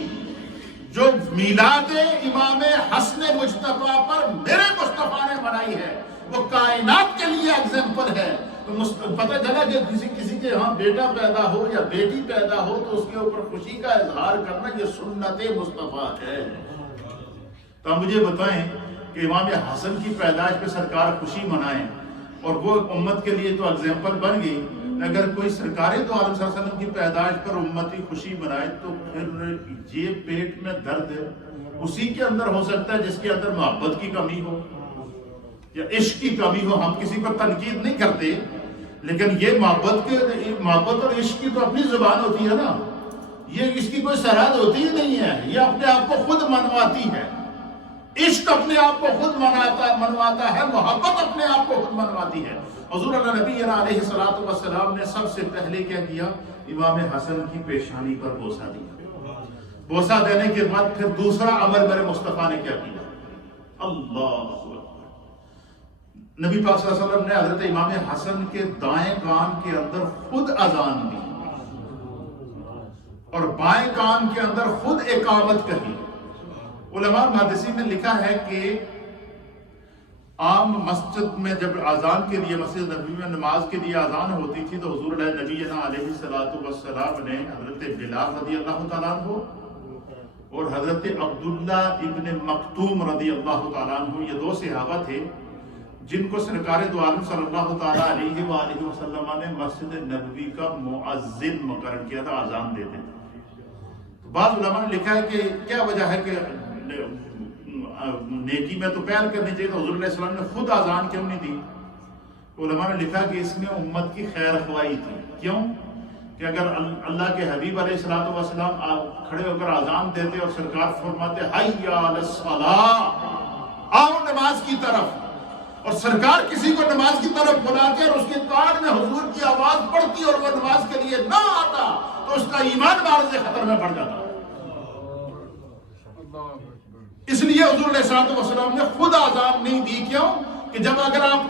جو میلاد امام حسن مجتبیٰ پر میرے مصطفیٰ نے بنائی ہے، وہ کائنات کے لیے ایگزامپل ہے۔ تو پتہ چلا کہ کسی کے ہاں بیٹا پیدا ہو یا بیٹی پیدا ہو تو اس کے اوپر خوشی کا اظہار کرنا یہ سنت مصطفیٰ ہے۔ تو مجھے بتائیں کہ امام حسن کی پیدائش پہ سرکار خوشی منائیں اور وہ امت کے لیے تو ایگزامپل بن گئی، اگر کوئی سرکار دو عالم صلی اللہ علیہ وسلم کی پیدائش پر امتی خوشی منائے تو پھر یہ پیٹ میں درد اسی کے اندر ہو سکتا ہے جس کے اندر محبت کی کمی ہو یا عشق کی کمی ہو۔ ہم کسی پر تنقید نہیں کرتے، لیکن یہ محبت اور عشق کی تو اپنی زبان ہوتی ہے نا، یہ اس کی کوئی سرحد ہوتی ہی نہیں ہے، یہ اپنے آپ کو خود منواتی ہے۔ عشق اپنے آپ کو خود منواتا ہے، محبت اپنے آپ کو خود منواتی ہے۔ حضور اللہ نبی علیہ السلام نے سب سے پہلے کیا کیا؟ امام حسن کی پیشانی پر بوسہ دیا۔ بوسہ دینے کے بعد پھر دوسرا عمل میرے مصطفیٰ نے کیا کیا؟ اللہ نبی پاک صلی اللہ علیہ وسلم نے حضرت امام حسن کے دائیں کان کے اندر خود اذان دی اور بائیں کان کے اندر خود اقامت کہی۔ علماء محدثین نے لکھا ہے کہ عام مسجد میں جب اذان کے لیے مسجد نبوی میں نماز کے لیے اذان ہوتی تھی تو حضور نبی علیہ السلام نے حضرت بلال رضی اللہ تعالیٰ عنہ اور حضرت عبداللہ ابن مکتوم رضی اللہ تعالیٰ عنہ، یہ دو صحابہ تھے جن کو سرکار دو عالم صلی اللہ تعالیٰ علیہ وآلہ وسلم نے مسجد نبوی کا مؤذن مقرر کیا تھا، اذان دیتے تھے۔ بعض علماء نے لکھا ہے کہ کیا وجہ ہے کہ نیکی میں تو پہل کرنی چاہیے، تو حضور علیہ السلام نے خود اذان کیوں نہیں دی؟ علماء نے لکھا کہ اس میں امت کی خیر خواہی تھی۔ کیوں؟ کہ اگر اللہ کے حبیب علیہ السلام کھڑے ہو کر اذان دیتے اور سرکار فرماتے حی علی الصلاۃ، آؤ نماز کی طرف، اور سرکار کسی کو نماز کی طرف بلاتے اور اس کے کان میں حضور کی آواز پڑتی اور وہ نماز کے لیے نہ آتا تو اس کا ایمان معرض خطر میں پڑ جاتا۔ اس لیے حضور علیہ السلام نے خود اذان نہیں دی۔ کیوں؟ کہ جب اگر آپ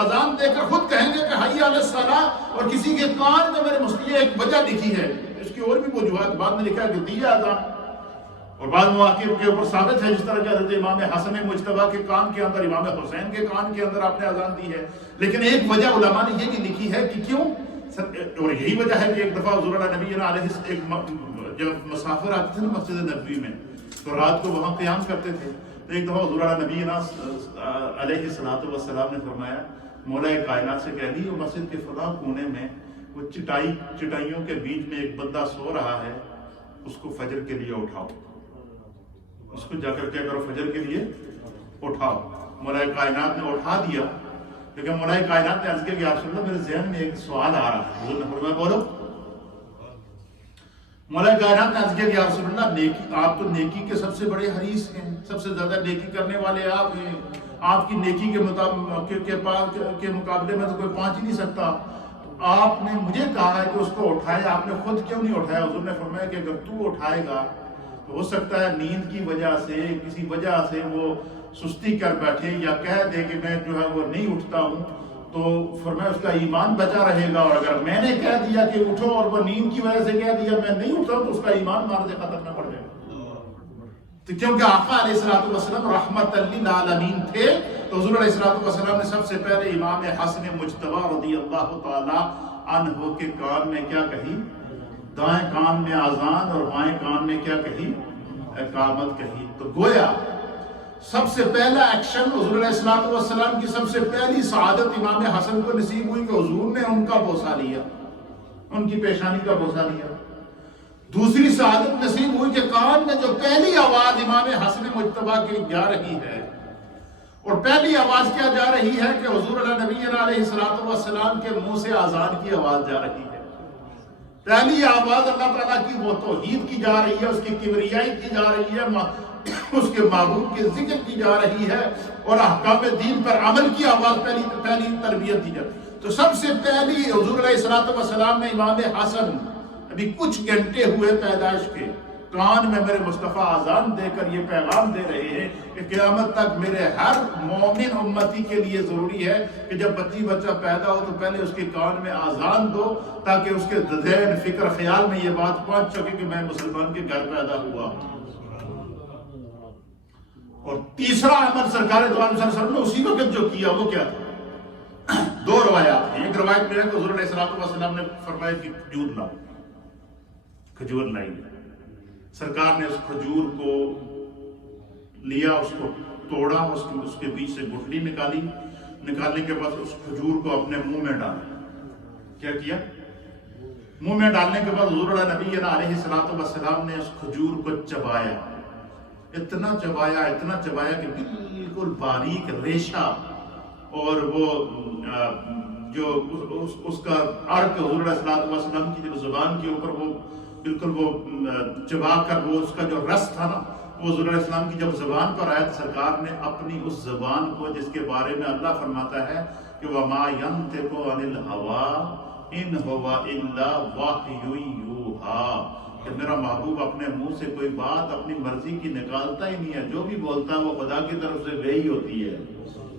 اذان دے کر خود کہیں گے کہ حی علی الصلاۃ اور کسی کے کان میں میرے مسئلے ایک وجہ لکھی ہے، اس کی اور بھی وجوہات بعد میں لکھا ہے کہ دیا اذان، اور بعض مواقع کے اوپر ثابت ہے، جس طرح کہ حضرت امام حسن مجتبیٰ کے کان کے اندر، امام حسین کے کان کے اندر آپ نے اذان دی ہے۔ لیکن ایک وجہ علماء نے یہ بھی لکھی ہے کہ کیوں، اور یہی وجہ ہے کہ ایک دفعہ حضور نبی علیہ جب مسافر آتے تھے نا مسجد نبوی میں تو رات کو وہاں قیام کرتے تھے، تو ایک دفعہ حضور نبی علیہ السلام نے فرمایا مولا کائنات سے کہہ دی وہ مسجد کے فلاں کونے میں وہ چٹائیوں کے بیچ میں ایک بندہ سو رہا ہے، اس کو فجر کے لیے اٹھاؤ، اس کو جا کر کیا کرو، فجر کے لیے اٹھاؤ۔ مولا کائنات نے اٹھا دیا، لیکن مولا کائنات نے عرض کیا کہ یا رسول اللہ میرے ذہن میں ایک سوال آ رہا ہے۔ حضور نے فرمایا بولو۔ مولا کائنات نے عرض کیا کہ یا رسول اللہ نیکی، آپ تو نیکی کے سب سے بڑے حریص ہیں، سب سے زیادہ نیکی کرنے والے آپ ہیں، آپ کی نیکی کے مقابلے میں تو کوئی پہنچ ہی نہیں سکتا، آپ نے مجھے کہا ہے کہ اس کو اٹھائے، آپ نے خود کیوں نہیں اٹھایا؟ حضور نے فرمایا کہ اگر تو اٹھائے گا تو ہو سکتا ہے نیند کی وجہ سے، کسی وجہ سے وہ سستی کر بیٹھے یا کہہ دے کہ میں جو ہے وہ نہیں اٹھتا ہوں، تو فرمایا اس کا ایمان بچا رہے گا، اور اگر میں نے کہہ دیا کہ اٹھو اور وہ نیند کی وجہ سے کہہ دیا میں نہیں اٹھتا ہوں تو اس کا ایمان مارد خطر میں پڑ جائے گا۔ تو کیونکہ آقا علیہ السلام رحمت للعالمین تھے، تو حضور علیہ السلام نے سب سے پہلے امام حسن مجتبیٰ رضی اللہ تعالی عنہ کے کان میں کیا کہی؟ دائیں کان میں اذان اور بائیں کان میں کیا کہی؟ اقامت کہی۔ تو گویا سب سے پہلا ایکشن حضور علیہ الصلوۃ والسلام کی سب سے پہلی سعادت امام حسن کو نصیب ہوئی کہ حضور نے ان کا بوسہ لیا، ان کی پیشانی کا بوسہ لیا۔ دوسری سعادت نصیب ہوئی کہ کان میں جو پہلی آواز امام حسن مجتبیٰ کی جا رہی ہے، اور پہلی آواز کیا جا رہی ہے کہ حضور علیہ الصلوۃ والسلام کے منہ سے اذان کی آواز جا رہی ہے۔ پہلی آواز اللہ تعالیٰ کی وہ توحید کی جا رہی ہے، اس کی کبریائی کی جا رہی ہے، اس کے معبود کے ذکر کی جا رہی ہے، اور احکام دین پر عمل کی آواز پہلی تربیت دی جاتی ہے۔ تو سب سے پہلی حضور علیہ الصلوۃ والسلام نے امام حسن ابھی کچھ گھنٹے ہوئے پیدائش کے، کان میں میرے مصطفیٰ اذان دے کر یہ پیغام دے رہے ہیں کہ قیامت تک میرے ہر مومن امتی کے لیے ضروری ہے کہ جب بچہ پیدا ہو تو پہلے اس کے کان میں اذان دو، تاکہ اس کے ذہن فکر خیال میں یہ بات پہنچ چکے کہ میں مسلمان کے گھر پیدا ہوا ہوں۔ اور تیسرا عمل سرکار دو عالم صلی اللہ علیہ وسلم نے اسی وقت جو کیا وہ کیا تھا؟ دو روایات ہیں۔ ایک روایت میں ہے کہ حضور علیہ الصلوۃ والسلام نے فرمایا کہ کھجور لاؤ، کھجور لائی۔ سرکار نے اس کھجور کو لیا، اس کو توڑا، اس کے بیچ سے گٹلی نکالنے کے بعد اس کھجور کو اپنے منہ میں ڈالا۔ کیا کیا؟ منہ میں ڈالنے کے بعد حضور علیہ الصلوۃ والسلام نے اس کھجور کو چبایا، اتنا چبایا کہ بالکل باریک ریشہ اور وہ جو اس کا عرق حضور علیہ الصلوۃ والسلام کی جو زبان کے اوپر وہ بالکل وہ چبا کر وہ اس کا جو رس تھا نا، وہ حضور علیہ السلام کی جب زبان پر آیا تو سرکار نے اپنی اس زبان کو، جس کے بارے میں اللہ فرماتا ہے کہ وَمَا يَنْطِقُ عَنِ الْهَوَىٰ إِنْ هُوَ إِلَّا وَحْيٌ يُوحَىٰ، کہ میرا محبوب اپنے منہ سے کوئی بات اپنی مرضی کی نکالتا ہی نہیں ہے، جو بھی بولتا ہے وہ خدا کی طرف سے وحی ہوتی ہے،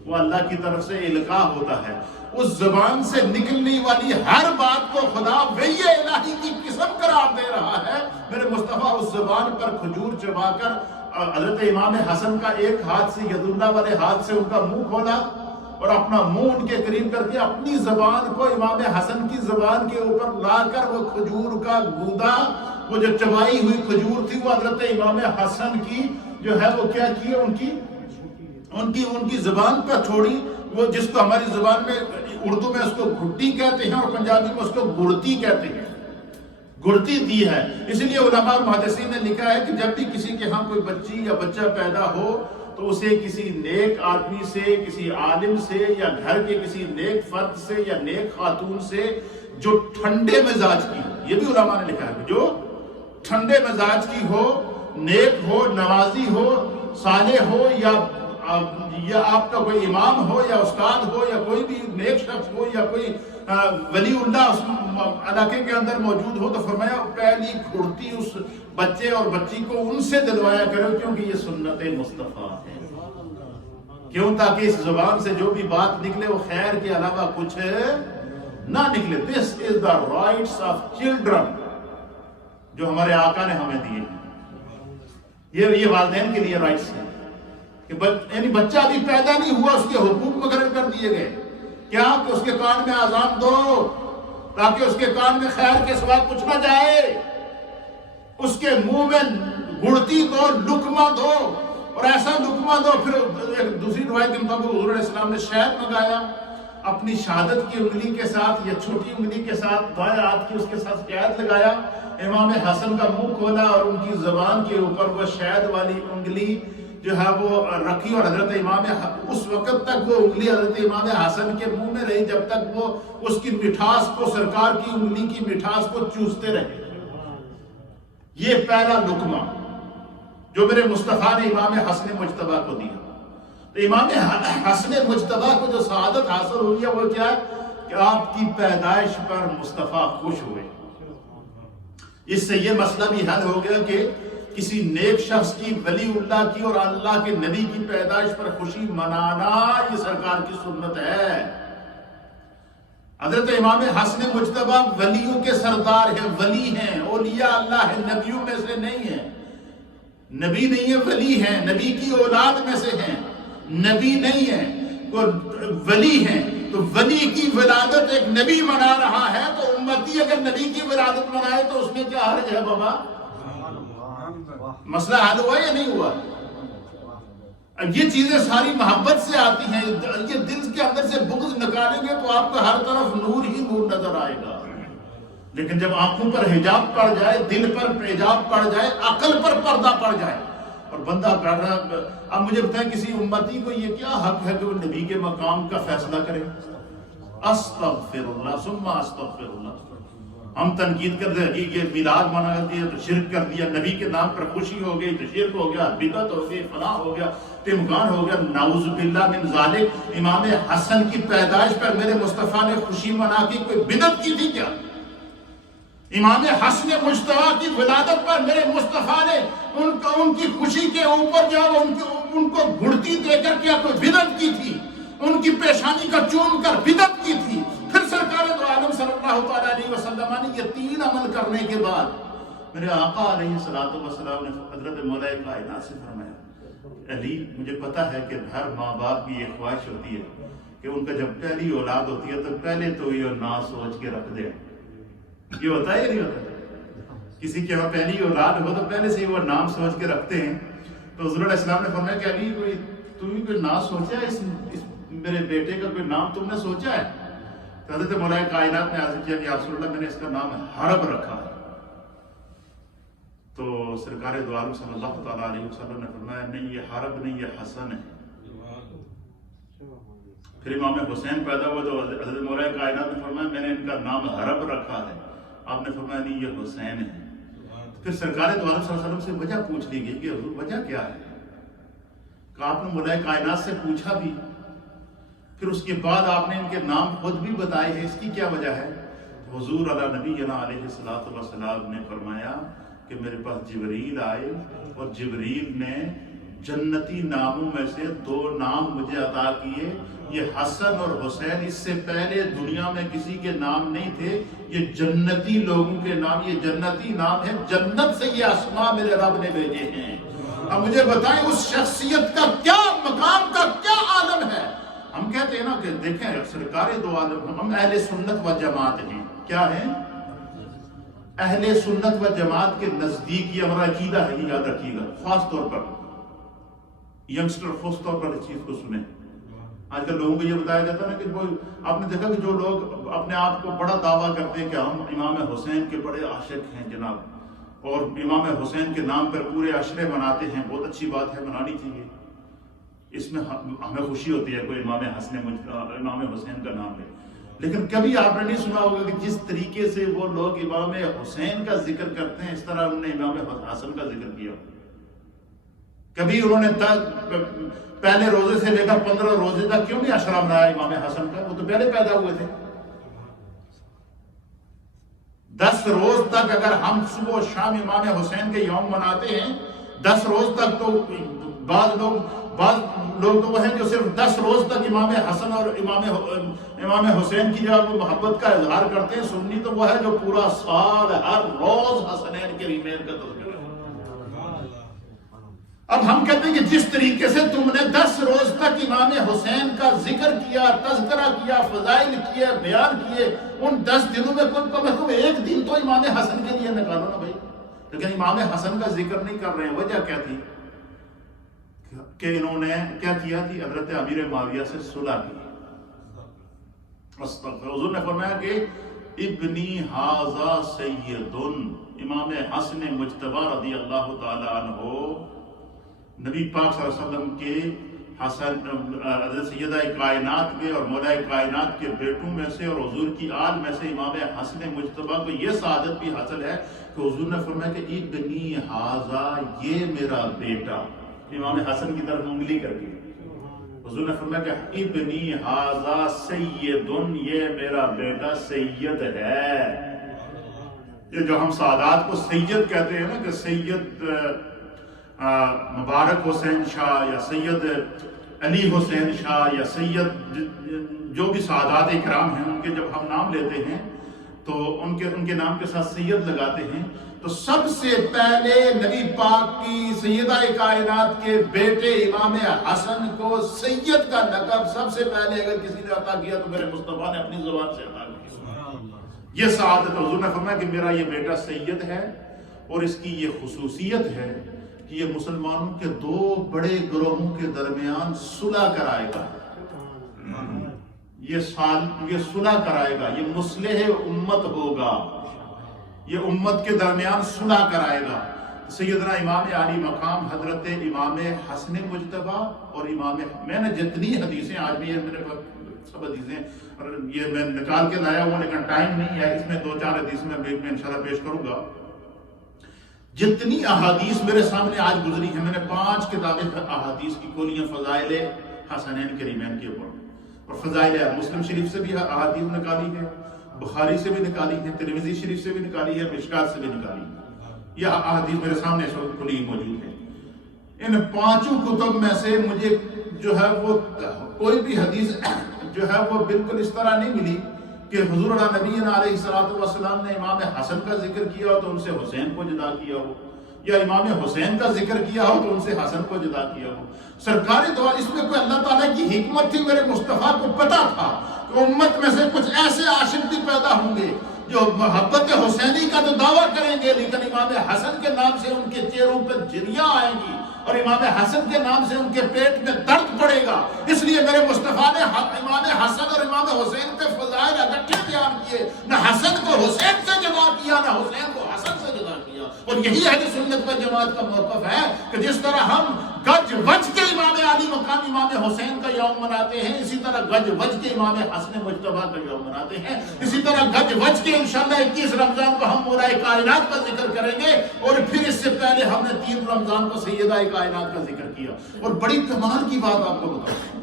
وہ اللہ کی طرف سے القاء ہوتا ہے۔ اس زبان سے نکلنے والی ہر بات کو خدا وحی الہی کی قسم قرار دے رہا ہے۔ میرے مصطفیٰ اس زبان پر کھجور چبا کر حضرت امام حسن کا ایک ہاتھ سے ید اللہ والے ہاتھ سے ان کا منہ کھولا اور اپنا منہ ان کے قریب کر کے اپنی زبان کو امام حسن کی زبان کے اوپر لا کر وہ کھجور کا گودا، وہ جو چبائی ہوئی کھجور تھی وہ حضرت امام حسن کی جو ہے وہ کیا کی، ان کی زبان پر چھوڑی، وہ جس کو ہماری زبان میں اردو میں اس کو گھٹی کہتے ہیں اور پنجابی میں اس کو گڑتی کہتے ہیں، گڑتی دی ہے۔ اس لیے علماء اور محدثین نے لکھا ہے کہ جب بھی کسی کے ہاں کوئی بچی یا بچہ پیدا ہو تو اسے کسی نیک آدمی سے، کسی عالم سے، یا گھر کے کسی نیک فرد سے یا نیک خاتون سے جو ٹھنڈے مزاج کی، یہ بھی علماء نے لکھا ہے، جو ٹھنڈے مزاج کی ہو، نیک ہو، نوازی ہو، صالح ہو، یا آپ کا کوئی امام ہو یا استاد ہو یا کوئی بھی نیک شخص ہو یا کوئی ولی اللہ اس علاقے کے اندر موجود ہو، تو فرمایا پہلی گھڑتی اس بچے اور بچی کو ان سے دلوایا کرو، کیونکہ یہ سنت مصطفیٰ ہے۔ کیوں؟ تاکہ اس زبان سے جو بھی بات نکلے وہ خیر کے علاوہ کچھ نہ نکلے۔ This is the rights of children جو ہمارے آقا نے ہمیں دیے ہیں، یہ والدین کے لیے رائٹس ہیں کہ یعنی بچہ ابھی پیدا نہیں ہوا، اس کے حقوق مقرر کر دیے گئے۔ کیا؟ کہ اس کے کان میں اذان دو تاکہ اس کے کان میں خیر کے سوا کچھ نہ جائے، اس کے منہ میں گڑتی دو، لقمہ دو، اور ایسا لقمہ دو۔ پھر ایک دوسری روایت کے مطابق حضور علیہ السلام نے شہد منگایا، اپنی شہادت کی انگلی کے ساتھ یا چھوٹی انگلی کے ساتھ دائیں ہاتھ کی اس کے ساتھ شہد لگایا، امام حسن کا منہ کھولا اور ان کی زبان کے اوپر وہ شہد والی انگلی جو ہے وہ رکھی، اور حضرت امام اس وقت تک وہ انگلی حضرت امام حسن کے منہ میں رہی جب تک وہ اس کی مٹھاس کو، سرکار کی انگلی کی مٹھاس کو چوستے رہے۔ یہ پہلا لقمہ جو میرے مصطفیٰ نے امام حسن مجتبیٰ کو دیا۔ تو امام حسن مجتبیٰ کو جو سعادت حاصل ہوئی ہے وہ کیا ہے کہ آپ کی پیدائش پر مصطفیٰ خوش ہوئے۔ اس سے یہ مسئلہ بھی حل ہو گیا کہ کسی نیک شخص کی، ولی اللہ کی اور اللہ کے نبی کی پیدائش پر خوشی منانا یہ سرکار کی سنت ہے۔ حضرت امام حسن مجتبیٰ ولیوں کے سردار ہیں، ولی ہیں، اولیاء اللہ ہیں، نبیوں میں سے نہیں ہیں، نبی نہیں ہے، ولی ہیں، نبی کی اولاد میں سے ہیں، نبی نہیں ہیں، ولی ہیں۔ تو ولی کی ولادت ایک نبی منا رہا ہے تو امتی اگر نبی کی ولادت منائے تو اس میں کیا حرج ہے بابا؟ مسئلہ حل ہوا یا نہیں ہوا؟ یہ چیزیں ساری محبت سے آتی ہیں. یہ دل کے اندر سے بغض نکالیں گے تو آپ کو ہر طرف نور ہی نور نظر آئے گا. لیکن جب آنکھوں پر حجاب پڑ جائے، دل پر حجاب پڑ جائے، عقل پر پردہ پڑ جائے اور بندہ کر رہا. اب مجھے بتائیں کسی امتی کو یہ کیا حق ہے کہ وہ نبی کے مقام کا فیصلہ کرے؟ استغفر اللہ ثم استغفر اللہ. ہم تنقید کرتے ہیں کہ یہ میلاد منا دیا تو شرک کر دیا، نبی کے نام پر خوشی ہو گئی تو شرک ہو گیا، بدعت ہو گئی، فلاں ہو گیا، تمکان ہو گیا. نعوذ باللہ من ذالک. امام حسن کی پیدائش پر میرے مصطفیٰ نے خوشی منا کی کوئی بدعت کی تھی کیا؟ امام حسن مجتبیٰ کی ولادت پر میرے مصطفیٰ نے ان کی خوشی کے اوپر جو ان کو گھڑتی دے کر کیا کوئی بدعت کی تھی؟ ان کی پیشانی کا چوم کر بدعت کی تھی؟ پھر سرکار دو عالم صلی اللہ علیہ وسلم نے یہ 3 عمل کرنے کے بعد میرے آقا علیہ السلام نے حضرت مولا کائنات سے فرمایا، علی مجھے پتا ہے کہ ہر ماں باپ کی یہ خواہش ہوتی ہے کہ ان کا جب پہلی اولاد ہوتی ہے تو پہلے تو یہ نام سوچ کے رکھ دیں. یہ ہوتا ہے یا نہیں ہوتا؟ کسی کے وہاں پہلی اولاد ہو تو پہلے سے ہی وہ نام سوچ کے رکھتے ہیں. تو حضور علیہ السلام نے فرمایا کہ علی کوئی نام سوچا ہے اس میرے بیٹے کا کوئی نام تم نے سوچا ہے؟ تو حضرت مولا کائنات نے عرض کیا کہ یا رسول اللہ میں نے اس کا نام حرب رکھا ہے. تو سرکار دو عالم صلی اللہ تعالیٰ علیہ وسلم نے فرمایا نہیں یہ حرب نہیں یہ حسن ہے. پھر امام حسین پیدا ہوا تو حضرت مولا کائنات نے فرمایا میں نے ان کا نام حرب رکھا ہے. آپ نے فرمایا نہیں یہ حسین ہے. پھر سرکار دو عالم صلی اللہ علیہ وسلم سے وجہ پوچھ لی گئی کہ حضور وجہ کیا ہے؟ کہ آپ نے مولا کائنات سے پوچھا بھی، پھر اس کے بعد آپ نے ان کے نام خود بھی بتائے ہیں، اس کی کیا وجہ ہے؟ حضور علی نبینا علیہ السلام نے فرمایا کہ میرے پاس جبریل آئے اور جبریل نے جنتی ناموں میں سے 2 نام مجھے عطا کیے. یہ حسن اور حسین اس سے پہلے دنیا میں کسی کے نام نہیں تھے، یہ جنتی لوگوں کے نام، یہ جنتی نام ہے. جنت سے یہ اسماء میرے رب نے بھیجے ہیں. اب مجھے بتائیں اس شخصیت کا کیا مقام کا کیا عالم ہے. ہم کہتے ہیں نا کہ دیکھیں سرکار دو عالم، ہم اہل سنت و جماعت ہیں. کیا ہیں؟ اہل سنت و جماعت کے نزدیک یہ ہمارا عقیدہ ہے. یہ یاد رکھیے گا، خاص طور پر ینگسٹر خاص طور پر اس چیز کو سنیں. آج کل لوگوں کو یہ بتایا جاتا ہے نا کہ آپ نے دیکھا کہ جو لوگ اپنے آپ کو بڑا دعویٰ کرتے ہیں کہ ہم امام حسین کے بڑے عاشق ہیں جناب، اور امام حسین کے نام پر پورے عشرے مناتے ہیں. بہت اچھی بات ہے، منانی چاہیے. اس میں ہمیں خوشی ہوتی ہے کوئی امام حسین کا نام لے. لیکن کبھی آپ نے نہیں سنا ہوگا کہ جس طریقے سے وہ لوگ امام حسین کا ذکر کرتے ہیں اس طرح انہوں نے امام حسن کا ذکر کیا. کبھی انہوں نے پہلے روزے سے لے کر 15 روزے تک کیوں نہیں عشرہ منایا امام حسن کا؟ وہ تو پہلے پیدا ہوئے تھے. 10 روز تک اگر ہم صبح و شام امام حسین کے یوم مناتے ہیں، 10 روز تک تو بعض لوگ تو وہ ہیں جو صرف 10 روز تک امام حسن اور امام حسین کی جو محبت کا اظہار کرتے ہیں. سنی تو وہ ہے جو پورا سال ہر روز حسنین کے ریمیل کا تذکرہ. اب ہم کہتے ہیں کہ جس طریقے سے تم نے 10 روز تک امام حسین کا ذکر کیا، تذکرہ کیا، فضائل کیے، بیان کیے، ان 10 دنوں میں کم از کم 1 دن تو امام حسن کے لیے نکالو نا بھائی. لیکن امام حسن کا ذکر نہیں کر رہے ہیں. وجہ کیا تھی؟ کہ انہوں نے کیا کیا تھی؟ حضرت امیر معاویہ سے صلح کی. حضور نے فرمایا کہ ابنی ھذا سید، امام حسن مجتبی رضی اللہ تعالی عنہ نبی پاک صلی اللہ علیہ وسلم کے حضرت سیدہ کائنات کے اور مولا کائنات کے بیٹوں میں سے اور حضور کی آل میں سے امام حسن مجتبی کو یہ سعادت بھی حاصل ہے کہ حضور نے فرمایا کہ ابنی ھذا، یہ میرا بیٹا. امام حسن کی طرف انگلی کر کے حضور نے فرمایا کہ ابنی ھذا سید، یہ میرا بیٹا سید ہے. یہ جو ہم سعادات کو سید کہتے ہیں نا کہ سید مبارک حسین شاہ یا سید علی حسین شاہ یا سید جو بھی سعادات اکرام ہیں، ان کے جب ہم نام لیتے ہیں تو ان کے نام کے ساتھ سید لگاتے ہیں. تو سب سے پہلے نبی پاک کی سیدہ کائنات کے بیٹے امام حسن کو سید کا لقب سب سے پہلے اگر کسی نے عطا کیا تو میرے مصطفیٰ نے اپنی زبان سے عطا کیا. یہ سعادت حضور نے فرمایا کہ میرا یہ بیٹا سید ہے، اور اس کی یہ خصوصیت ہے کہ یہ مسلمانوں کے دو بڑے گروہوں کے درمیان صلح کرائے گا، یہ صلح کرائے گا، یہ مصلح امت ہوگا، یہ امت کے درمیان صلح کرائے گا۔ سیدنا امام عالی مقام حضرت امام حسن مجتبی اور میں نے جتنی حدیثیں آج بھی میرے پاس سب حدیثیں یہ میں نکال کے لایا ہوں لیکن ٹائم نہیں ہے، اس میں 2-4 حدیث میں انشاءاللہ پیش کروں گا۔ جتنی احادیث میرے سامنے آج گزری ہیں، میں نے 5 کتابیں احادیث کی کھولی ہیں فضائل حسنین کریمین کے اوپر، اور فضائل مسلم شریف سے بھی احادیث نکالی ہے، بخاری سے بھی نکالی ہے، ترمذی شریف سے بھی نکالی ہے، مشکات سے بھی نکالی ہے۔ یہ احادیث میرے سامنے اس وقت کھلی موجود ہے۔ ان 5 کتب میں سے مجھے جو ہے وہ کوئی بھی حدیث جو ہے وہ بالکل اس طرح نہیں ملی کہ حضور نبی علیہ السلام نے امام حسن کا ذکر کیا ہو تو ان سے حسین کو جدا کیا ہو، یا امام حسین کا ذکر کیا ہو تو ان سے حسن کو جدا کیا ہو۔ سرکار دو اس میں کوئی اللہ تعالیٰ کی حکمت تھی، میرے مصطفیٰ کو پتا تھا کہ امت میں سے کچھ ایسے عاشق بھی پیدا ہوں گے جو محبت حسینی کا تو دعویٰ کریں گے لیکن امام حسن کے نام سے ان کے چہروں پر جھریاں آئیں گی اور امام حسن کے نام سے ان کے پیٹ میں درد پڑے گا۔ اس لیے میرے مصطفیٰ نے امام حسن اور امام حسین کے فضائل اکٹھے بیان کیے، نہ حسن کو حسین سے جدا کیا نہ حسین کو حسن سے جدا کیا۔ اور یہی اہل سنت و جماعت کا موقف ہے کہ جس طرح ہم گج وج کے امام علی مقام امام حسین کا یوم مناتے ہیں، اسی طرح گج وج کے امام حسن مجتبی کا یوم مناتے ہیں، اسی طرح گج وج کے انشاءاللہ 21 رمضان کو ہم مولا کائنات کا ذکر کریں گے، اور پھر اس سے پہلے ہم نے 3 رمضان کو سیدہ کائنات کا ذکر کیا۔ اور بڑی کمال کی بات آپ کو بتاؤں،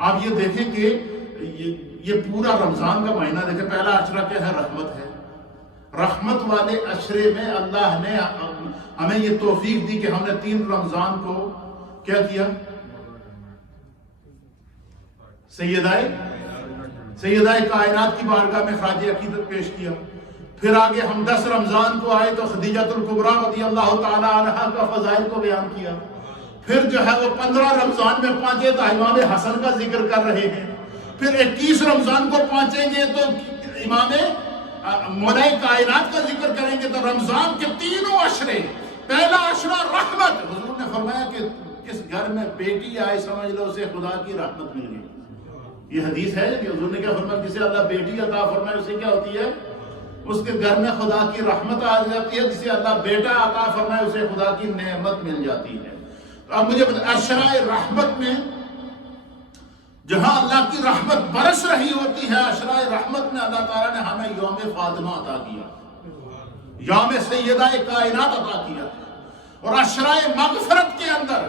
آپ یہ دیکھیں کہ یہ پورا رمضان کا مہینہ دیکھیں، پہلا عشرہ کیا ہے؟ رحمت ہے۔ رحمت والے عشرے میں اللہ نے ہمیں یہ توفیق دی کہ ہم نے 3 رمضان کو کیا کیا؟ سیدہ کائنات کی بارگاہ میں خراج عقیدت پیش کیا۔ پھر آگے ہم 10 رمضان کو آئے تو خدیجۃ الکبریٰ رضی اللہ تعالی عنہا کا فضائل کو بیان کیا۔ پھر جو ہے وہ 15 رمضان میں پہنچے تو امام حسن کا ذکر کر رہے ہیں۔ پھر 21 رمضان کو پہنچیں گے تو امام مولا کائنات کا ذکر کریں گے۔ تو رمضان کے 3 عشرے، پہلا عشرہ رحمت، حضور نے فرمایا کہ جس گھر میں بیٹی آئے سمجھ لو اسے خدا کی رحمت مل گئی۔ یہ حدیث ہے کہ حضور نے کیا فرمایا، جسے اللہ بیٹی عطا فرمائے اسے کیا ہوتی ہے؟ اس کے گھر میں خدا کی رحمت آ جاتی ہے۔ جسے اللہ بیٹا عطا فرمائے اسے خدا کی نعمت مل جاتی ہے۔ تو اب مجھے عشرہ رحمت میں جہاں اللہ کی رحمت برس رہی ہوتی ہے، عشرہ رحمت میں اللہ تعالیٰ نے ہمیں یوم فاطمہ عطا کیا، یوم سیدہ کائنات عطا کیا۔ اور عشرہ مغفرت کے اندر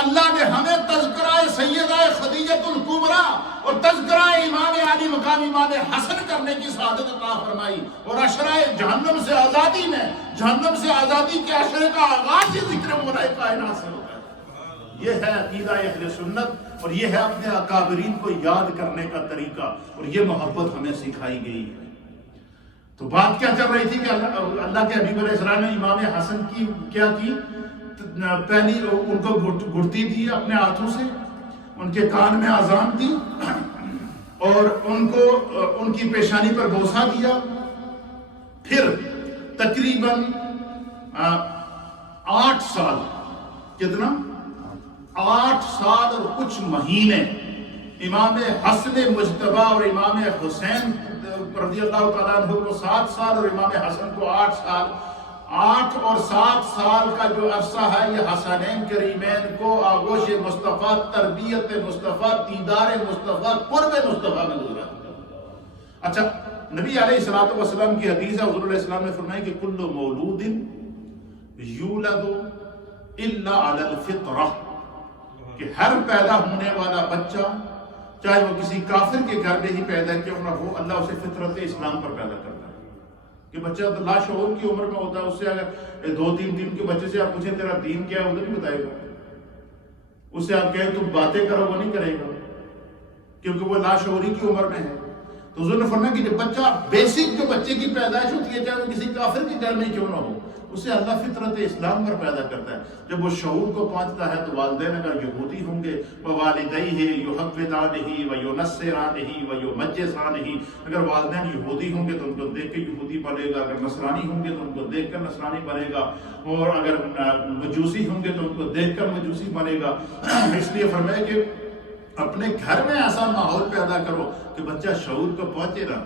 اللہ نے ہمیں تذکرہ سیدہ خدیجۃ الکبریٰ اور تذکرہ امام علی مقام امام حسن کرنے کی سعادت عطا فرمائی۔ اور عشرہ جہنم سے آزادی میں، جہنم سے آزادی کے عشرے کا آغاز ہی ذکر مولا کائنات سے ہوتا ہے۔ یہ ہے عقیدہ اہل سنت، اور یہ ہے اپنے اکابرین کو یاد کرنے کا طریقہ، اور یہ محبت ہمیں سکھائی گئی ہے۔ تو بات کیا چل رہی تھی کہ اللہ کے حبیب علیہ السلام نے امام حسن کی کیا کی؟ پہلی ان کو گھٹتی دی اپنے ہاتھوں سے، ان کے کان میں اذان دی، اور ان کو ان کی پیشانی پر بوسہ دیا۔ پھر تقریباً 8 سال، کتنا؟ 8 سال اور کچھ مہینے امام حسن مجتبی اور امام حسین رضی اللہ تعالیٰ عنہ کو 7 سال اور امام حسن کو 8 سال، 8 اور 7 سال کا جو عرصہ ہے یہ حسنین کریمین کو آغوش مصطفیٰ، تربیت مصطفیٰ، دیدار مصطفیٰ، قرب مصطفیٰ میں گزرا۔ اچھا، نبی علیہ السلام کی حدیث ہے، حضور علیہ السلام نے فرمایا کہ کل مولود یولد الا علی الفطرہ، کہ ہر پیدا ہونے والا بچہ چاہے وہ کسی کافر کے گھر میں ہی پیدا کیوں نہ ہو، اللہ اسے فطرت اسلام پر پیدا کرتا ہے۔ کہ بچہ لاشعور کی عمر میں ہوتا ہے، اس سے اگر 2-3 دن کے بچے سے آپ پوچھیں تیرا دین کیا ہے، وہ نہیں بتائے گا۔ اس سے آپ کہیں تم باتیں کرو، وہ نہیں کرے گا، کیونکہ وہ لاشعوری کی عمر میں ہے۔ تو تو حضور نے فرمایا کہ جو بچہ بیسک جو بچے کی پیدائش ہوتی ہے چاہے وہ کسی کافر کے گھر میں کیوں نہ ہو اسے اللہ فطرت اسلام پر پیدا کرتا ہے. جب وہ شعور کو پہنچتا ہے تو والدین اگر یہودی ہوں گے ووالدیہ یحودانہ وینصرانہ ویمجسانہ، اگر والدین یہودی ہوں گے تو ان کو دیکھ کے یہودی بنے گا، اگر نصرانی ہوں گے تو ان کو دیکھ کر نصرانی بنے گا، اور اگر مجوسی ہوں گے تو ان کو دیکھ کر مجوسی بنے گا. اس لیے فرمایا کہ اپنے گھر میں ایسا ماحول پیدا کرو کہ بچہ شعور کو پہنچے نا،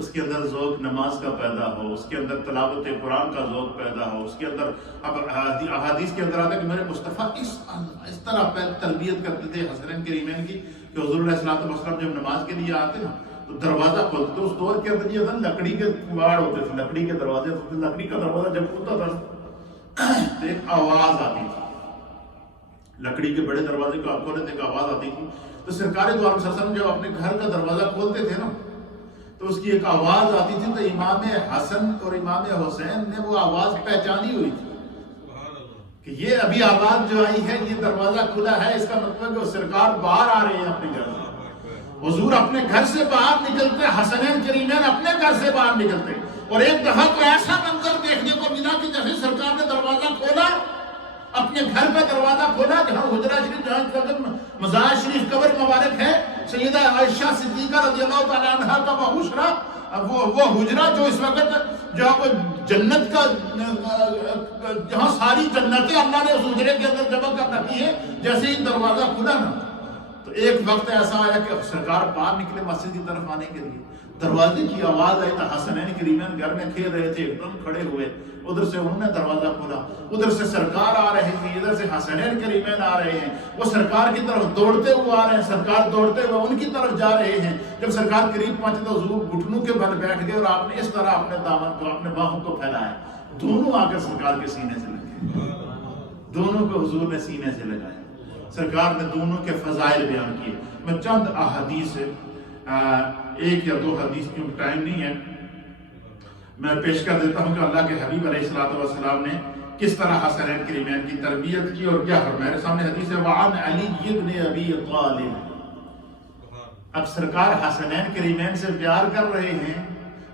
اس کے اندر ذوق نماز کا پیدا ہو، اس کے اندر تلاوت قرآن کا ذوق پیدا ہو، اس کے اندر اب احادیث کے اندر آتا ہے کہ میرے مصطفیٰ اس طرح تربیت کرتے تھے حسنین کریمین کی کہ حضور علیہ السلام جب نماز کے لیے آتے نا تو دروازہ کھولتے تھے. اس دور کے اندر یہ تھا لکڑی کے کواڑ ہوتے تھے، لکڑی کے دروازے ہوتے تھے. لکڑی کا دروازہ جب کھلتا تھا تو ایک آواز آتی تھی، لکڑی کے بڑے دروازے کو آپ کھولے تو ایک آواز آتی تھی. تو سرکار دو عالم صلی اللہ علیہ وسلم جب اپنے گھر کا دروازہ کھولتے تھے نا تو اس کی ایک آواز آتی تھی، تو امام حسن اور امام حسین نے وہ آواز پہچانی ہوئی تھی کہ یہ ابھی آواز جو آئی ہے یہ دروازہ کھلا ہے، اس کا مطلب کہ وہ سرکار باہر آ رہے ہیں اپنے گھر سے. حضور اپنے گھر سے باہر نکلتے، حسنین کریمین اپنے گھر سے باہر نکلتے، اور ایک دفعہ تو ایسا منظر دیکھنے کو ملا کہ جیسے سرکار نے دروازہ کھولا، اپنے گھر کا دروازہ کھولا جہاں حجرہ شریف جہاں مزار شریف قبر مبارک ہے سیدہ عائشہ صدیقہ رضی اللہ تعالیٰ عنہ کا وہ حجرہ، وہ حجرہ جو اس وقت جہاں وہ جنت کا جہاں ساری جنتیں اللہ نے اس حجرے کے اندر جمع کر رکھی ہے، جیسے ہی دروازہ کھلا نا تو ایک وقت ایسا آیا کہ سرکار باہر نکلے مسجد کی طرف آنے کے لیے، دروازے کی آواز آئی تو حسنین کریمین گھر میں کھیل رہے تھے، ایک دم کھڑے ہوئے، ادھر سے انہوں نے دروازہ کھولا، ادھر سے سرکار آ رہے ہیں، ادھر سے حسنین کریمین آ رہے ہیں، وہ سرکار کی طرف دوڑتے ہوئے آ رہے ہیں، سرکار دوڑتے ہوئے ان کی طرف جا رہے ہیں. جب سرکار قریب پہنچے تو حضور گھٹنوں کے بل بیٹھ گئے اور آپ نے اس طرح اپنے دامن کو اپنے باہوں کو پھیلایا، دونوں آ کر سرکار کے سینے سے لگے، دونوں کو حضور نے سینے سے لگایا. سرکار نے دونوں کے فضائل بیان کیے. میں چند احادیث ایک یا دو حدیث کیونکہ ٹائم نہیں ہے میں پیش کر دیتا ہوں کہ اللہ کے حبیب علیہ السلام نے کس طرح حسنین کریمین کی تربیت کی اور کیا فرمایا. میرے سامنے حدیث ہے وعن علی ابن ابی طالب. اب سرکار حسنین کریمین سے پیار کر رہے ہیں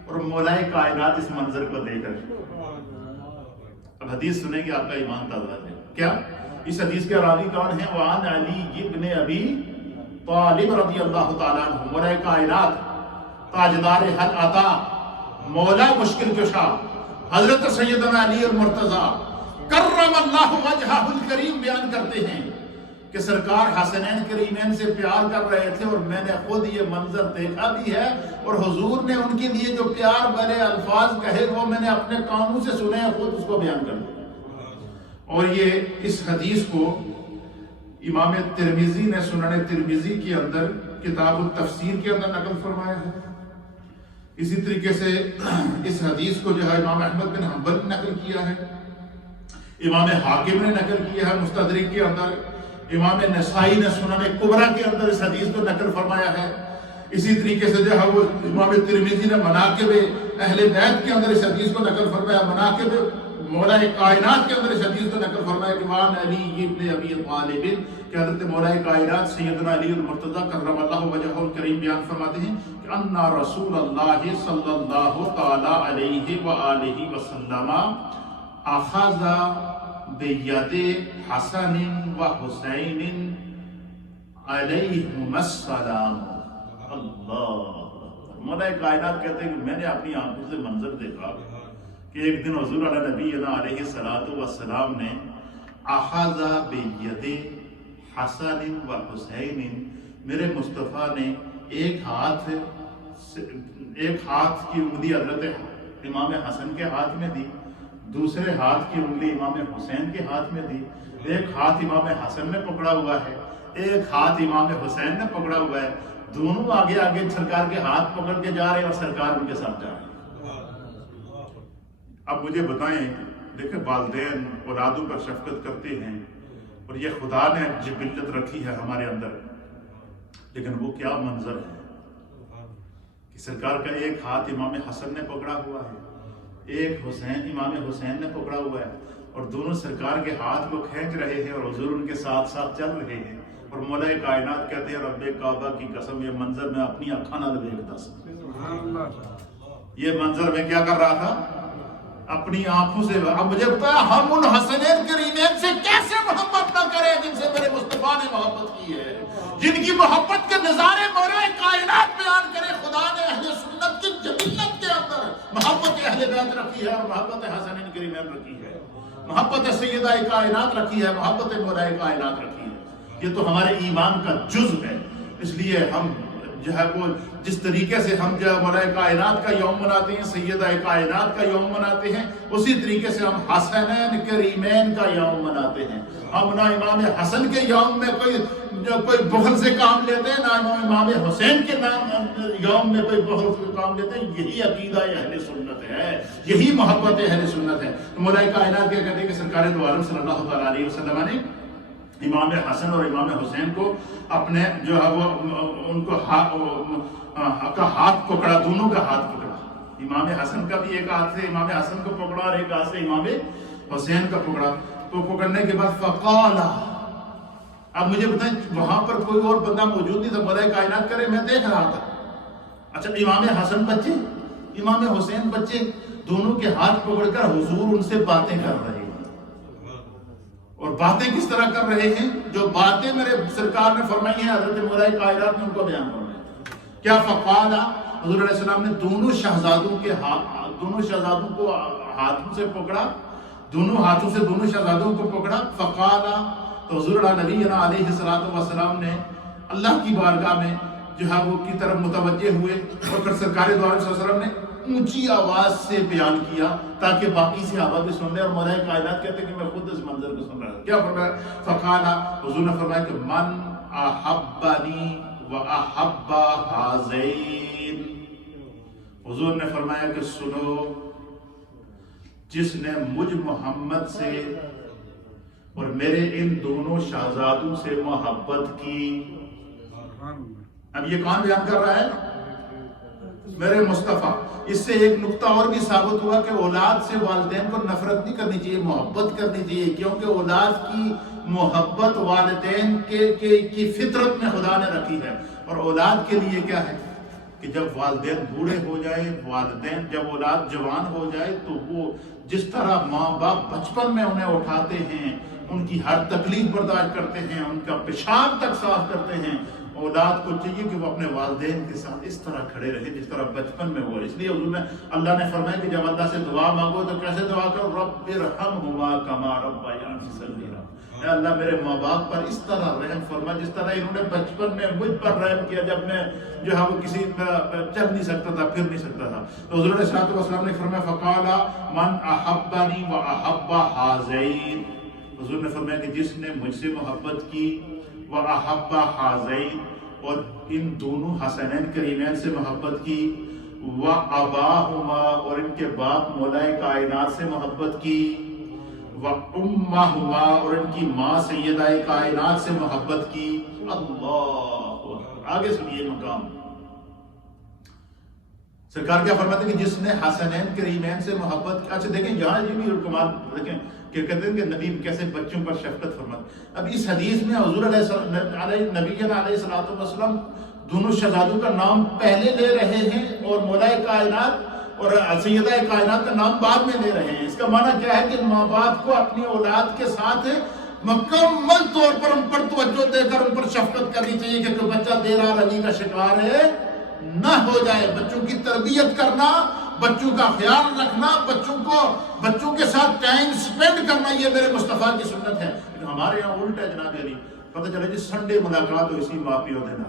اور مولائے کائنات اس منظر کو دیکھ رہے ہیں. اب حدیث سنیں گے آپ کا ایمان تازہ ہے. کیا اس حدیث کے راوی کون ہیں؟ وعن علی ابن ابی طالب رضی اللہ تعالیٰ عنہ، مولائے کائنات، تاجدار حل عطا، مولا مشکل کشا، حضرت سیدنا علی المرتضیٰ کرم اللہ وجہہ الکریم بیان کرتے ہیں کہ سرکار حسنین کریمین سے پیار کر رہے تھے اور میں نے خود یہ منظر دیکھا بھی ہے، اور حضور نے ان کے لیے جو پیار بھرے الفاظ کہے وہ میں نے اپنے کانوں سے سنے ہیں، خود اس کو بیان کر دیا. اور یہ اس حدیث کو امام ترمذی نے سنن ترمذی کے اندر کتاب التفسیر کے اندر نقل فرمایا ہے. اسی طریقے سے اس حدیث کو جو ہے امام احمد بن حنبل نے نقل کیا ہے، امام حاکم نے نقل کیا ہے مستدرک کے اندر، امام نسائی نے سنن کبریٰ کے اندر اس حدیث کو نقل فرمایا ہے. اسی طریقے سے جو ہے وہ امام ترمذی نے مناقب اہل بیت کے اندر اس حدیث کو نقل فرمایا، مناقب مولا کائنات کے اندر اس حدیث کو نقل فرمایا کہ وعن علی ابن ابی طالب کہ حضرت مولا کائنات سیدنا علی المرتضیٰ کرم اللہ وجہہ الکریم بیان فرماتے ہیں کہ ان رسول اللہ صلی اللہ تعالی علیہ وآلہ وسلم اخذ بید حسن و حسین علیہم السلام. اللہ، مولا کائنات کہتے ہیں کہ میں نے اپنی آنکھوں سے منظر دیکھا کہ ایک دن حضور علی نبینا علیہ السلام نے اخذ بید حسن و حسین، میرے مصطفیٰ نے ایک ہاتھ کی انگلی حضرت امام حسن کے ہاتھ میں دی، دوسرے ہاتھ کی انگلی امام حسین کے ہاتھ میں دی. ایک ہاتھ امام حسن نے پکڑا ہوا ہے، ایک ہاتھ امام حسین نے پکڑا ہوا ہے، دونوں آگے آگے سرکار کے ہاتھ پکڑ کے جا رہے ہیں اور سرکار ان کے ساتھ جا رہے ہیں. اب مجھے بتائیں، دیکھیں والدین اولادوں پر شفقت کرتے ہیں اور یہ خدا نے جبلت رکھی ہے ہمارے اندر، لیکن وہ کیا منظر ہے کہ سرکار کا ایک ہاتھ امام حسن نے پکڑا ہوا ہے، ایک امام حسین نے پکڑا ہوا ہے، اور دونوں سرکار کے ہاتھ کو کھینچ رہے ہیں اور حضور ان کے ساتھ ساتھ چل رہے ہیں. اور مولا کائنات کہتے ہیں رب کعبہ کی قسم یہ منظر میں اپنی آنکھاں نہ دیکھتا سا. یہ منظر میں کیا کر رہا تھا؟ اپنی آنکھوں سے. اب مجھے بتایا ہم ان حسنین کریمین سے کیسے محبت نہ کریں جن سے میرے مصطفیٰ نے محبت کی ہے، جن کی محبت کے نظارے مولا کائنات بیان کرے. خدا نے اہل سنت کی جبلت کے اندر محبت اہل بیت رکھی ہے اور محبت حسنین کریمین رکھی ہے، محبت سیدہ کائنات رکھی ہے، محبت مولا کائنات رکھی ہے. یہ تو ہمارے ایمان کا جزء ہے. اس لیے ہم جو ہے وہ جس طریقے سے ہم جو مولا کائنات کا یوم مناتے ہیں، سیدہ کائنات کا یوم مناتے ہیں، اسی طریقے سے ہم حسنین کریمین کا یوم مناتے ہیں. ہم نہ امام حسن کے یوم میں کوئی بخل سے کام لیتے ہیں، نہ امام حسین کے یوم میں کوئی بخل سے کام لیتے ہیں. یہی عقیدہ اہل سنت ہے، یہی محبت اہل سنت ہے. مولا کائنات کیا کہتے ہیں کہ سرکار دو عالم صلی اللہ تعالیٰ علیہ وسلم نے امام حسن اور امام حسین کو اپنے جو ہے وہ ان کو ہاتھ پکڑا، دونوں کا ہاتھ پکڑا. امام حسن کا بھی ایک ہاتھ سے امام حسن کو پکڑا اور ایک ہاتھ سے امام حسین کا پکڑا. تو پکڑنے کے بعد فقالا، اب مجھے بتائیں وہاں پر کوئی اور بندہ موجود نہیں تھا، مولا کائنات کرے، میں دیکھ رہا تھا. اچھا امام حسن بچے، امام حسین بچے، دونوں کے ہاتھ پکڑ کر حضور ان سے باتیں کر رہے ہیں. اور باتیں کس طرح کر رہے ہیں؟ جو باتیں میرے سرکار نے فرمائی ہیں حضرت مولا کائنات نے ان کو بیان فرمایا. کیا فقالا، حضور علیہ السلام نے دونوں شہزادوں کو ہاتھوں سے پکڑا، دونوں ہاتھوں سے دونوں شہزادوں کو پکڑا. فقالا، تو حضور نبی علیہ السلام نے اللہ کی بارگاہ میں جو ہے وہ کی طرف متوجہ ہوئے اور پھر سرکار دو عالم صلی اللہ علیہ وسلم نے اونچی آواز سے بیان کیا تاکہ باقی صحابہ بھی سن لیں. اور مولا کائنات کہتے ہیں کہ میں خود اس منظر کو سن رہا تھا. کیا فرمایا؟ فقالا، حضور نے فرمایا کہ من احبنی و احب ہذین. حضور نے فرمایا کہ سنو، جس نے مجھ محمد سے اور میرے ان دونوں شہزادوں سے محبت کی. اب یہ کون بیان کر رہا ہے؟ میرے مصطفیٰ. اس سے ایک نقطہ اور بھی ثابت ہوا کہ اولاد سے والدین کو نفرت نہیں کرنی چاہیے، محبت کرنی چاہیے، کیونکہ اولاد کی محبت والدین کی فطرت میں خدا نے رکھی ہے. اور اولاد کے لیے کیا ہے کہ جب والدین بوڑھے ہو جائے، والدین جب اولاد جوان ہو جائے تو وہ جس طرح ماں باپ بچپن میں انہیں اٹھاتے ہیں، ان کی ہر تکلیف برداشت کرتے ہیں، ان کا پیشاب تک صاف کرتے ہیں، اولاد کو چاہیے کہ وہ اپنے والدین کے ساتھ اس طرح کھڑے رہے جس طرح بچپن میں ہوا. اس لیے حضور نے اللہ نے فرمایا کہ جب اللہ سے دعا مانگو تو کیسے دعا کرو؟ رب ارحمہما کما ربیانی صغیرا. اے اللہ میرے ماں باپ پر اس طرح رحم فرما جس طرح انہوں نے بچپن میں مجھ پر رحم کیا جب میں جو ہے وہ کسی چل نہیں سکتا تھا، پھر نہیں سکتا تھا. تو حضور علیہ السلام نے فرمایا فقالا من احبنی و احب ہذین. حضور نے فرمایا کہ جس نے مجھ سے محبت کی و احب ہذین، اور ان دونوں حسنین کریمین سے محبت کی، و اباہما، اور ان کے باپ مولا کائنات سے محبت کی، و امہما، اور ان کی ماں سیدہ کائنات سے محبت کی. اللہ آگے سنیے مقام. سرکار کیا فرماتے ہیں کہ جس نے حسنین کریمین سے محبت کی. اچھا دیکھیں یہاں یہ بھی کمال دیکھیں کہ کہتے ہیں کہ نبی کیسے بچوں پر شفقت فرماتے. اب اس حدیث میں حضور نبی علیہ السلام دونوں شہزادوں کا نام پہلے لے رہے ہیں اور مولا کائنات اور سیدہ کائنات کا نام بعد میں لے رہے ہیں. اس کا معنی کیا ہے کہ ماں باپ کو اپنی اولاد کے ساتھ مکمل طور پر ان پر توجہ دے کر ان پر شفقت کرنی چاہیے کہ کوئی بچہ دیر رنی کا شکار ہے نہ ہو جائے. بچوں کی تربیت کرنا، بچوں کا خیال رکھنا، بچوں کے ساتھ ٹائم سپینڈ کرنا، یہ میرے مصطفیٰ کی سنت ہے. لیکن ہمارے یہاں الٹ ہے جناب علی. پتہ چلے جی سنڈے ملاقات ہو اسی ماں پیو دینا،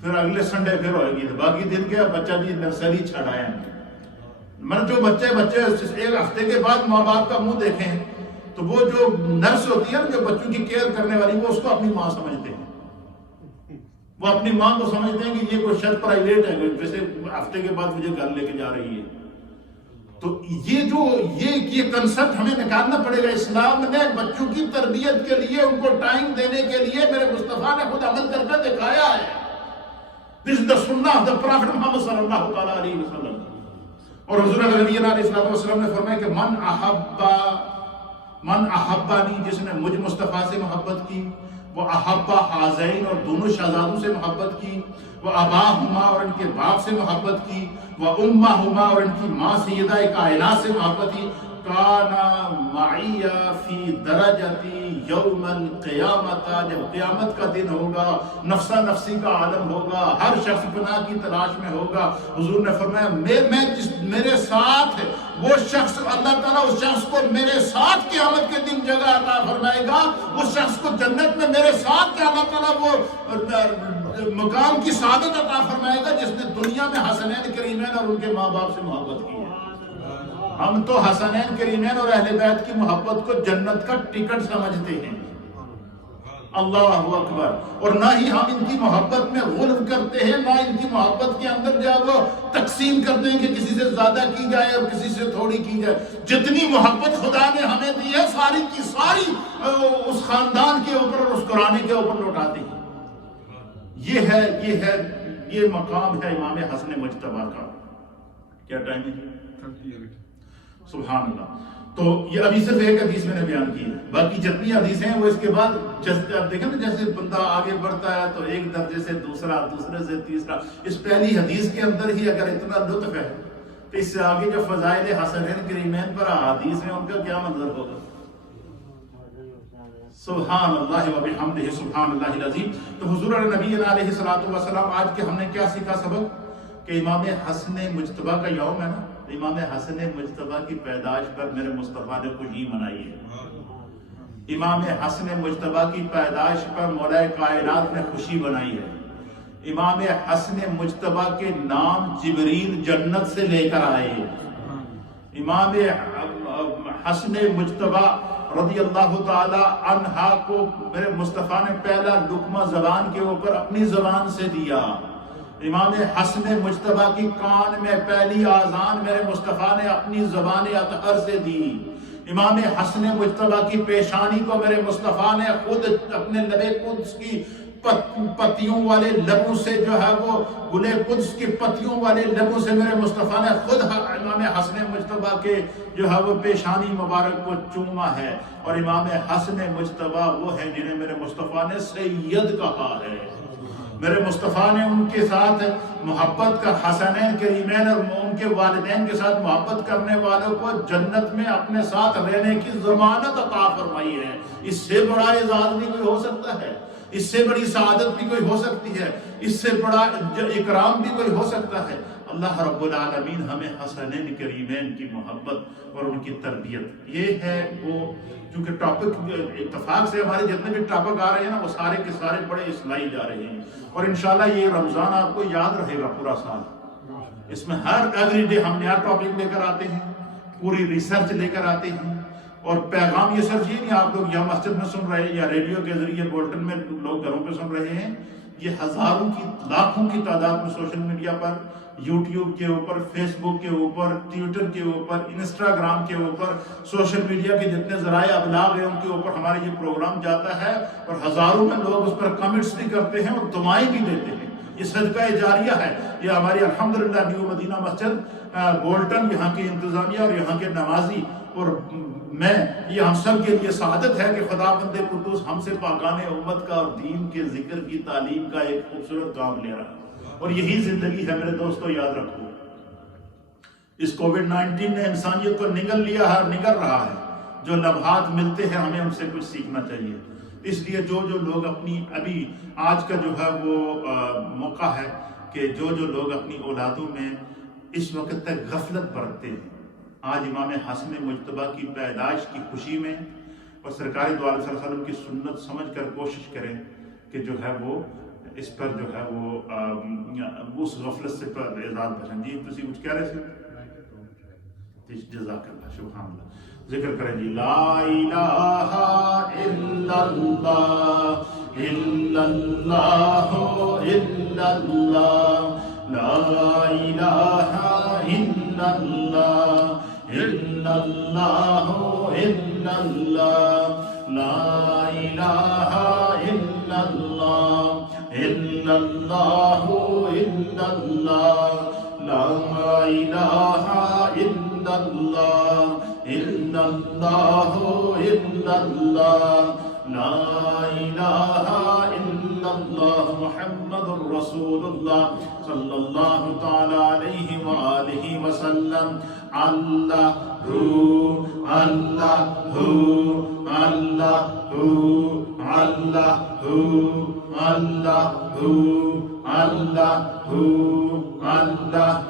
پھر اگلے سنڈے پھر ہوئے گی، باقی دن کیا بچہ جی نرسری چھڑایا. مطلب جو بچے ایک ہفتے کے بعد ماں باپ کا منہ دیکھیں تو وہ جو نرس ہوتی ہے نا جو بچوں کی کیئر کرنے والی، وہ اس کو اپنی ماں سمجھتے ہیں. وہ اپنی ماں کو سمجھتے ہیں کہ یہ کوئی شاید پرائیویٹ ہے، جیسے ہفتے کے بعد مجھے گھر لے کے جا رہی ہے. تو یہ کنسپٹ ہمیں نکالنا پڑے گا. اسلام نے بچوں کی تربیت کے لیے، ان کو ٹائم دینے کے لیے میرے مصطفیٰ نے خود عمل کر کے دکھایا ہے. This is the sunnah of the Prophet Muhammad sallallahu alaihi wasallam. اور حضور نبی علیہ السلام نے فرمایا کہ من احبانی، جس نے مجھ مصطفیٰ سے محبت کی، وہ احبا حازین اور دونوں شہزادوں سے محبت کی، وہ اباہما اور ان کے باپ سے محبت کی، وہ امہما اور ان کی ماں سیدہ کائنات سے محبت کی، کانا معی فی درجتی یوم القیامت، جب قیامت کا دن ہوگا، نفسا نفسی کا عالم ہوگا، ہر شخص پناہ کی تلاش میں ہوگا، حضور نے فرمایا میرے ساتھ وہ شخص، اللہ تعالیٰ اس شخص کو میرے ساتھ قیامت کے دن جگہ عطا فرمائے گا، اس شخص کو جنت میں میرے ساتھ کیا اللہ تعالیٰ وہ مقام کی سعادت عطا فرمائے گا جس نے دنیا میں حسنین کریمین اور ان کے ماں باپ سے محبت کی ہے۔ ہم تو حسنین کریمین اور اہل بیت کی محبت کو جنت کا ٹکٹ سمجھتے ہیں، اللہ اکبر، اور نہ ہی ہم ان کی محبت میں غلو کرتے ہیں، نہ ان کی محبت کے اندر جو ہے وہ تقسیم کرتے ہیں کہ کسی سے زیادہ کی جائے اور کسی سے تھوڑی کی جائے۔ جتنی محبت خدا نے ہمیں دی ہے ساری کی ساری اس خاندان کے اوپر اور اس قرآن کے اوپر لوٹاتے ہیں۔ یہ مقام ہے امام حسن مجتبیٰ کا۔ کیا ٹائم ہے؟ سبحان اللہ۔ تو یہ ابھی صرف ایک حدیث میں نے بیان کی، باقی جتنی حدیثیں ہیں وہ اس کے بعد اب دیکھیں نا، جیسے بندہ آگے بڑھتا ہے تو ایک درجے سے دوسرا، دوسرے سے تیسرا، اس پہلی حدیث کے اندر ہی اگر اتنا لطف ہے تو اس سے آگے جو فضائل حسنین کریمین پر احادیث ہیں ان کا کیا منظر ہوگا۔ سبحان اللہ و بحمدہ سبحان اللہ العظیم۔ تو حضور نبی علیہ الصلوۃ والسلام، آج کے ہم نے کیا سیکھا سبق کہ امام حسن مجتبیٰ کا یوم ہے نا، امام حسن مجتبیٰ کی پیدائش پر میرے مصطفیٰ نے خوشی منائی ہے۔ امام حسن مجتبیٰ کی پیدائش پر مولا کائنات نے خوشی منائی ہے۔ امام حسن مجتبیٰ کے نام جبریل جنت سے لے کر آئے۔ امام حسن مجتبیٰ رضی اللہ تعالی عنہ کو میرے مصطفیٰ نے پہلا لقمہ زبان کے اوپر اپنی زبان سے دیا۔ امام حسن مجتبیٰ کی کان میں پہلی آذان میرے مصطفیٰ نے اپنی زبان اطہر سے دی۔ امام حسن مجتبیٰ کی پیشانی کو میرے مصطفیٰ نے خود اپنے لب قدس کی پتیوں والے لبوں سے جو ہے وہ گلے قدس کی پتیوں والے لبوں سے میرے مصطفیٰ نے خود امام حسن مجتبیٰ کے جو ہے وہ پیشانی مبارک کو چوما ہے۔ اور امام حسن مجتبیٰ وہ ہے جنہیں میرے مصطفیٰ نے سید کہا ہے۔ میرے مصطفیٰ نے ان کے ساتھ محبت کا، حسنین کریمین اور ان کے والدین کے ساتھ محبت کرنے والوں کو جنت میں اپنے ساتھ رہنے کی ضمانت عطا فرمائی ہے۔ اس سے بڑا اعزاز بھی کوئی ہو سکتا ہے، اس سے بڑی سعادت بھی کوئی ہو سکتی ہے، اس سے بڑا اکرام بھی کوئی ہو سکتا ہے۔ اللہ رب العالمین ہمیں حسنین کریمین کی محبت اور ان کی تربیت، یہ ہے وہ، کیونکہ ٹاپک اتفاق سے ہمارے جتنے بھی ٹاپک آ رہے ہیں نا وہ سارے کے سارے بڑے اصلاحی جا رہے ہیں، اور انشاءاللہ یہ رمضان آپ کو یاد رہے گا پورا سال۔ اس میں ہر ایوری ڈے ہم نیا ٹاپک لے کر آتے ہیں، پوری ریسرچ لے کر آتے ہیں، اور پیغام یہ صرف یہ نہیں آپ لوگ یا مسجد میں سن رہے ہیں یا ریڈیو کے ذریعے بولٹن میں لوگ گھروں پہ سن رہے ہیں، یہ ہزاروں کی لاکھوں کی تعداد میں سوشل میڈیا پر، یوٹیوب کے اوپر، فیس بک کے اوپر، ٹویٹر کے اوپر، انسٹاگرام کے اوپر، سوشل میڈیا کے جتنے ذرائع ابلاغ ہیں ان کے اوپر ہمارے یہ پروگرام جاتا ہے، اور ہزاروں میں لوگ اس پر کمنٹس بھی کرتے ہیں اور دعائیں بھی دیتے ہیں۔ یہ صدقہ جاریہ ہے، یہ ہماری الحمدللہ نیو مدینہ مسجد بولٹن، یہاں کی انتظامیہ اور یہاں کے نمازی اور میں، یہ ہم سب کے لیے سعادت ہے کہ خدا بند قدوس ہم سے پاکان امت کا اور دین کے ذکر کی تعلیم کا ایک خوبصورت کام لے رہا ہے، اور یہی زندگی ہے میرے دوستو، یاد رکھو۔ اس کووڈ-19 نے انسانیت کو نگل لیا ہے اور نگل رہا ہے۔ جو لمحات ملتے ہیں ہمیں ان سے کچھ سیکھنا چاہیے۔ اس لیے جو لوگ اپنی، ابھی آج کا جو ہے وہ موقع ہے کہ جو لوگ اپنی اولادوں میں اس وقت تک غفلت برتتے ہیں، آج امام حسن مجتبیٰ کی پیدائش کی خوشی میں اور سرکار دو عالم صلی اللہ علیہ وسلم کی سنت سمجھ کر کوشش کریں کہ جو ہے وہ اس پر جو ہے وہ اس غفلت سے اعزاز بچیں۔ جی تسی کچھ کہہ رہے تھے؟ جزاک اللہ، سبحان اللہ، ذکر کریں جی، لا الہ الا اللہ الا اللہ الا اللہ، لا الہ الا اللہ الا اللہ الا اللہ، لا الہ الا اللہ الا اللہ الا اللہ، لا الہ الا اللہ الا اللہ الا اللہ، لا الہ الا اللہ محمد رسول اللہ صلی اللہ تعالی علیہ وآلہ وسلم. اللہ اللہ اللہ اللہ اللہ اللہ اللہ.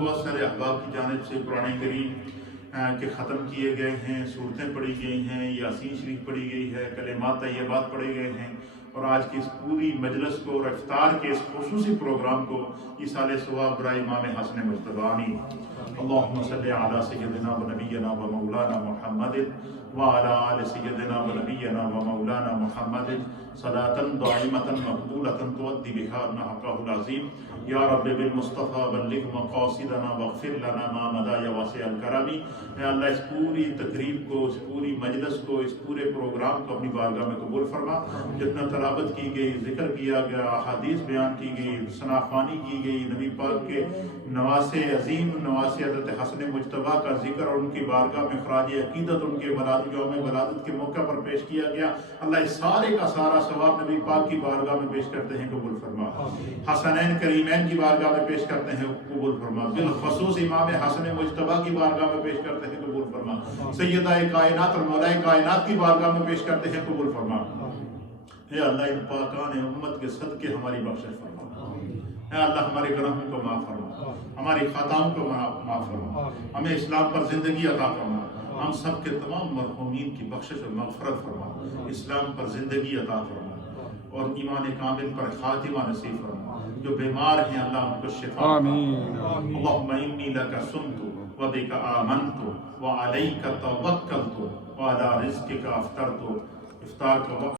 بہت سارے احباب کی جانب سے قرآن کریم کے ختم کیے گئے ہیں، صورتیں پڑھی گئی ہیں، یاسین شریف پڑھی گئی ہے، کلمات طیبات پڑھے گئے ہیں، اور آج کی اس پوری مجلس کو اور افطار کے اس خصوصی پروگرام کو ایصال ثواب برائے امام حسن مجتبی. آمین. اللہم صلی علی سیدنا و نبینا و مولانا محمد وعلی آل سیدنا و نبینا و مولانا محمد صلاة دائمة مقبولة تؤدي بها حقه العظیم. یا رب بالمصطفیٰ بلغ مقاصدنا واغفر لنا ما مضى یا واسع الکرم. اے اللہ اس پوری تقریب کو، اس پوری مجلس کو، اس پورے پروگرام کو اپنی بارگاہ میں قبول فرما. جتنا تلاوت کی گئی، ذکر کیا گیا، احادیث بیان کی گئی، ثنا خوانی کی گئی، نبی پاک کے نواسے عظیم، نواسے حضرت حسن مجتبیٰ کا ذکر اور ان کی بارگاہ میں خراج عقیدت ان کے یوم ولادت کے موقع پر پیش کیا گیا، اللہ اس سارے کا سارا ثواب نبی پاک کی بارگاہ میں پیش کرتے ہیں، قبول فرما. حسنین کریمین کی بارگاہ میں پیش کرتے ہیں، قبول فرما. بالخصوص امام حسن مجتبیٰ کی بارگاہ میں پیش کرتے ہیں، قبول فرما. سیدہ کائنات اور مولا کائنات کی بارگاہ میں پیش کرتے ہیں، قبول فرما. اے اللہ ان پاکان امت کے صدقے ہماری بخشش فرما. اے اللہ ہمارے گناہوں کو معاف فرما، ہماری خطاؤں کو معاف فرما، ہمیں اسلام پر زندگی عطا فرما. ہم سب کے تمام مرحومین کی بخشش اور مغفرت فرما، اسلام پر زندگی عطا فرما اور ایمان کامل پر خاتمہ نصیب فرما. جو بیمار ہیں اللہ ان کو شفا. آمین. اللہم انی لک صمت و بک آمنت و علیک توکلت و علی رزقک افطرت. افطار کا وقت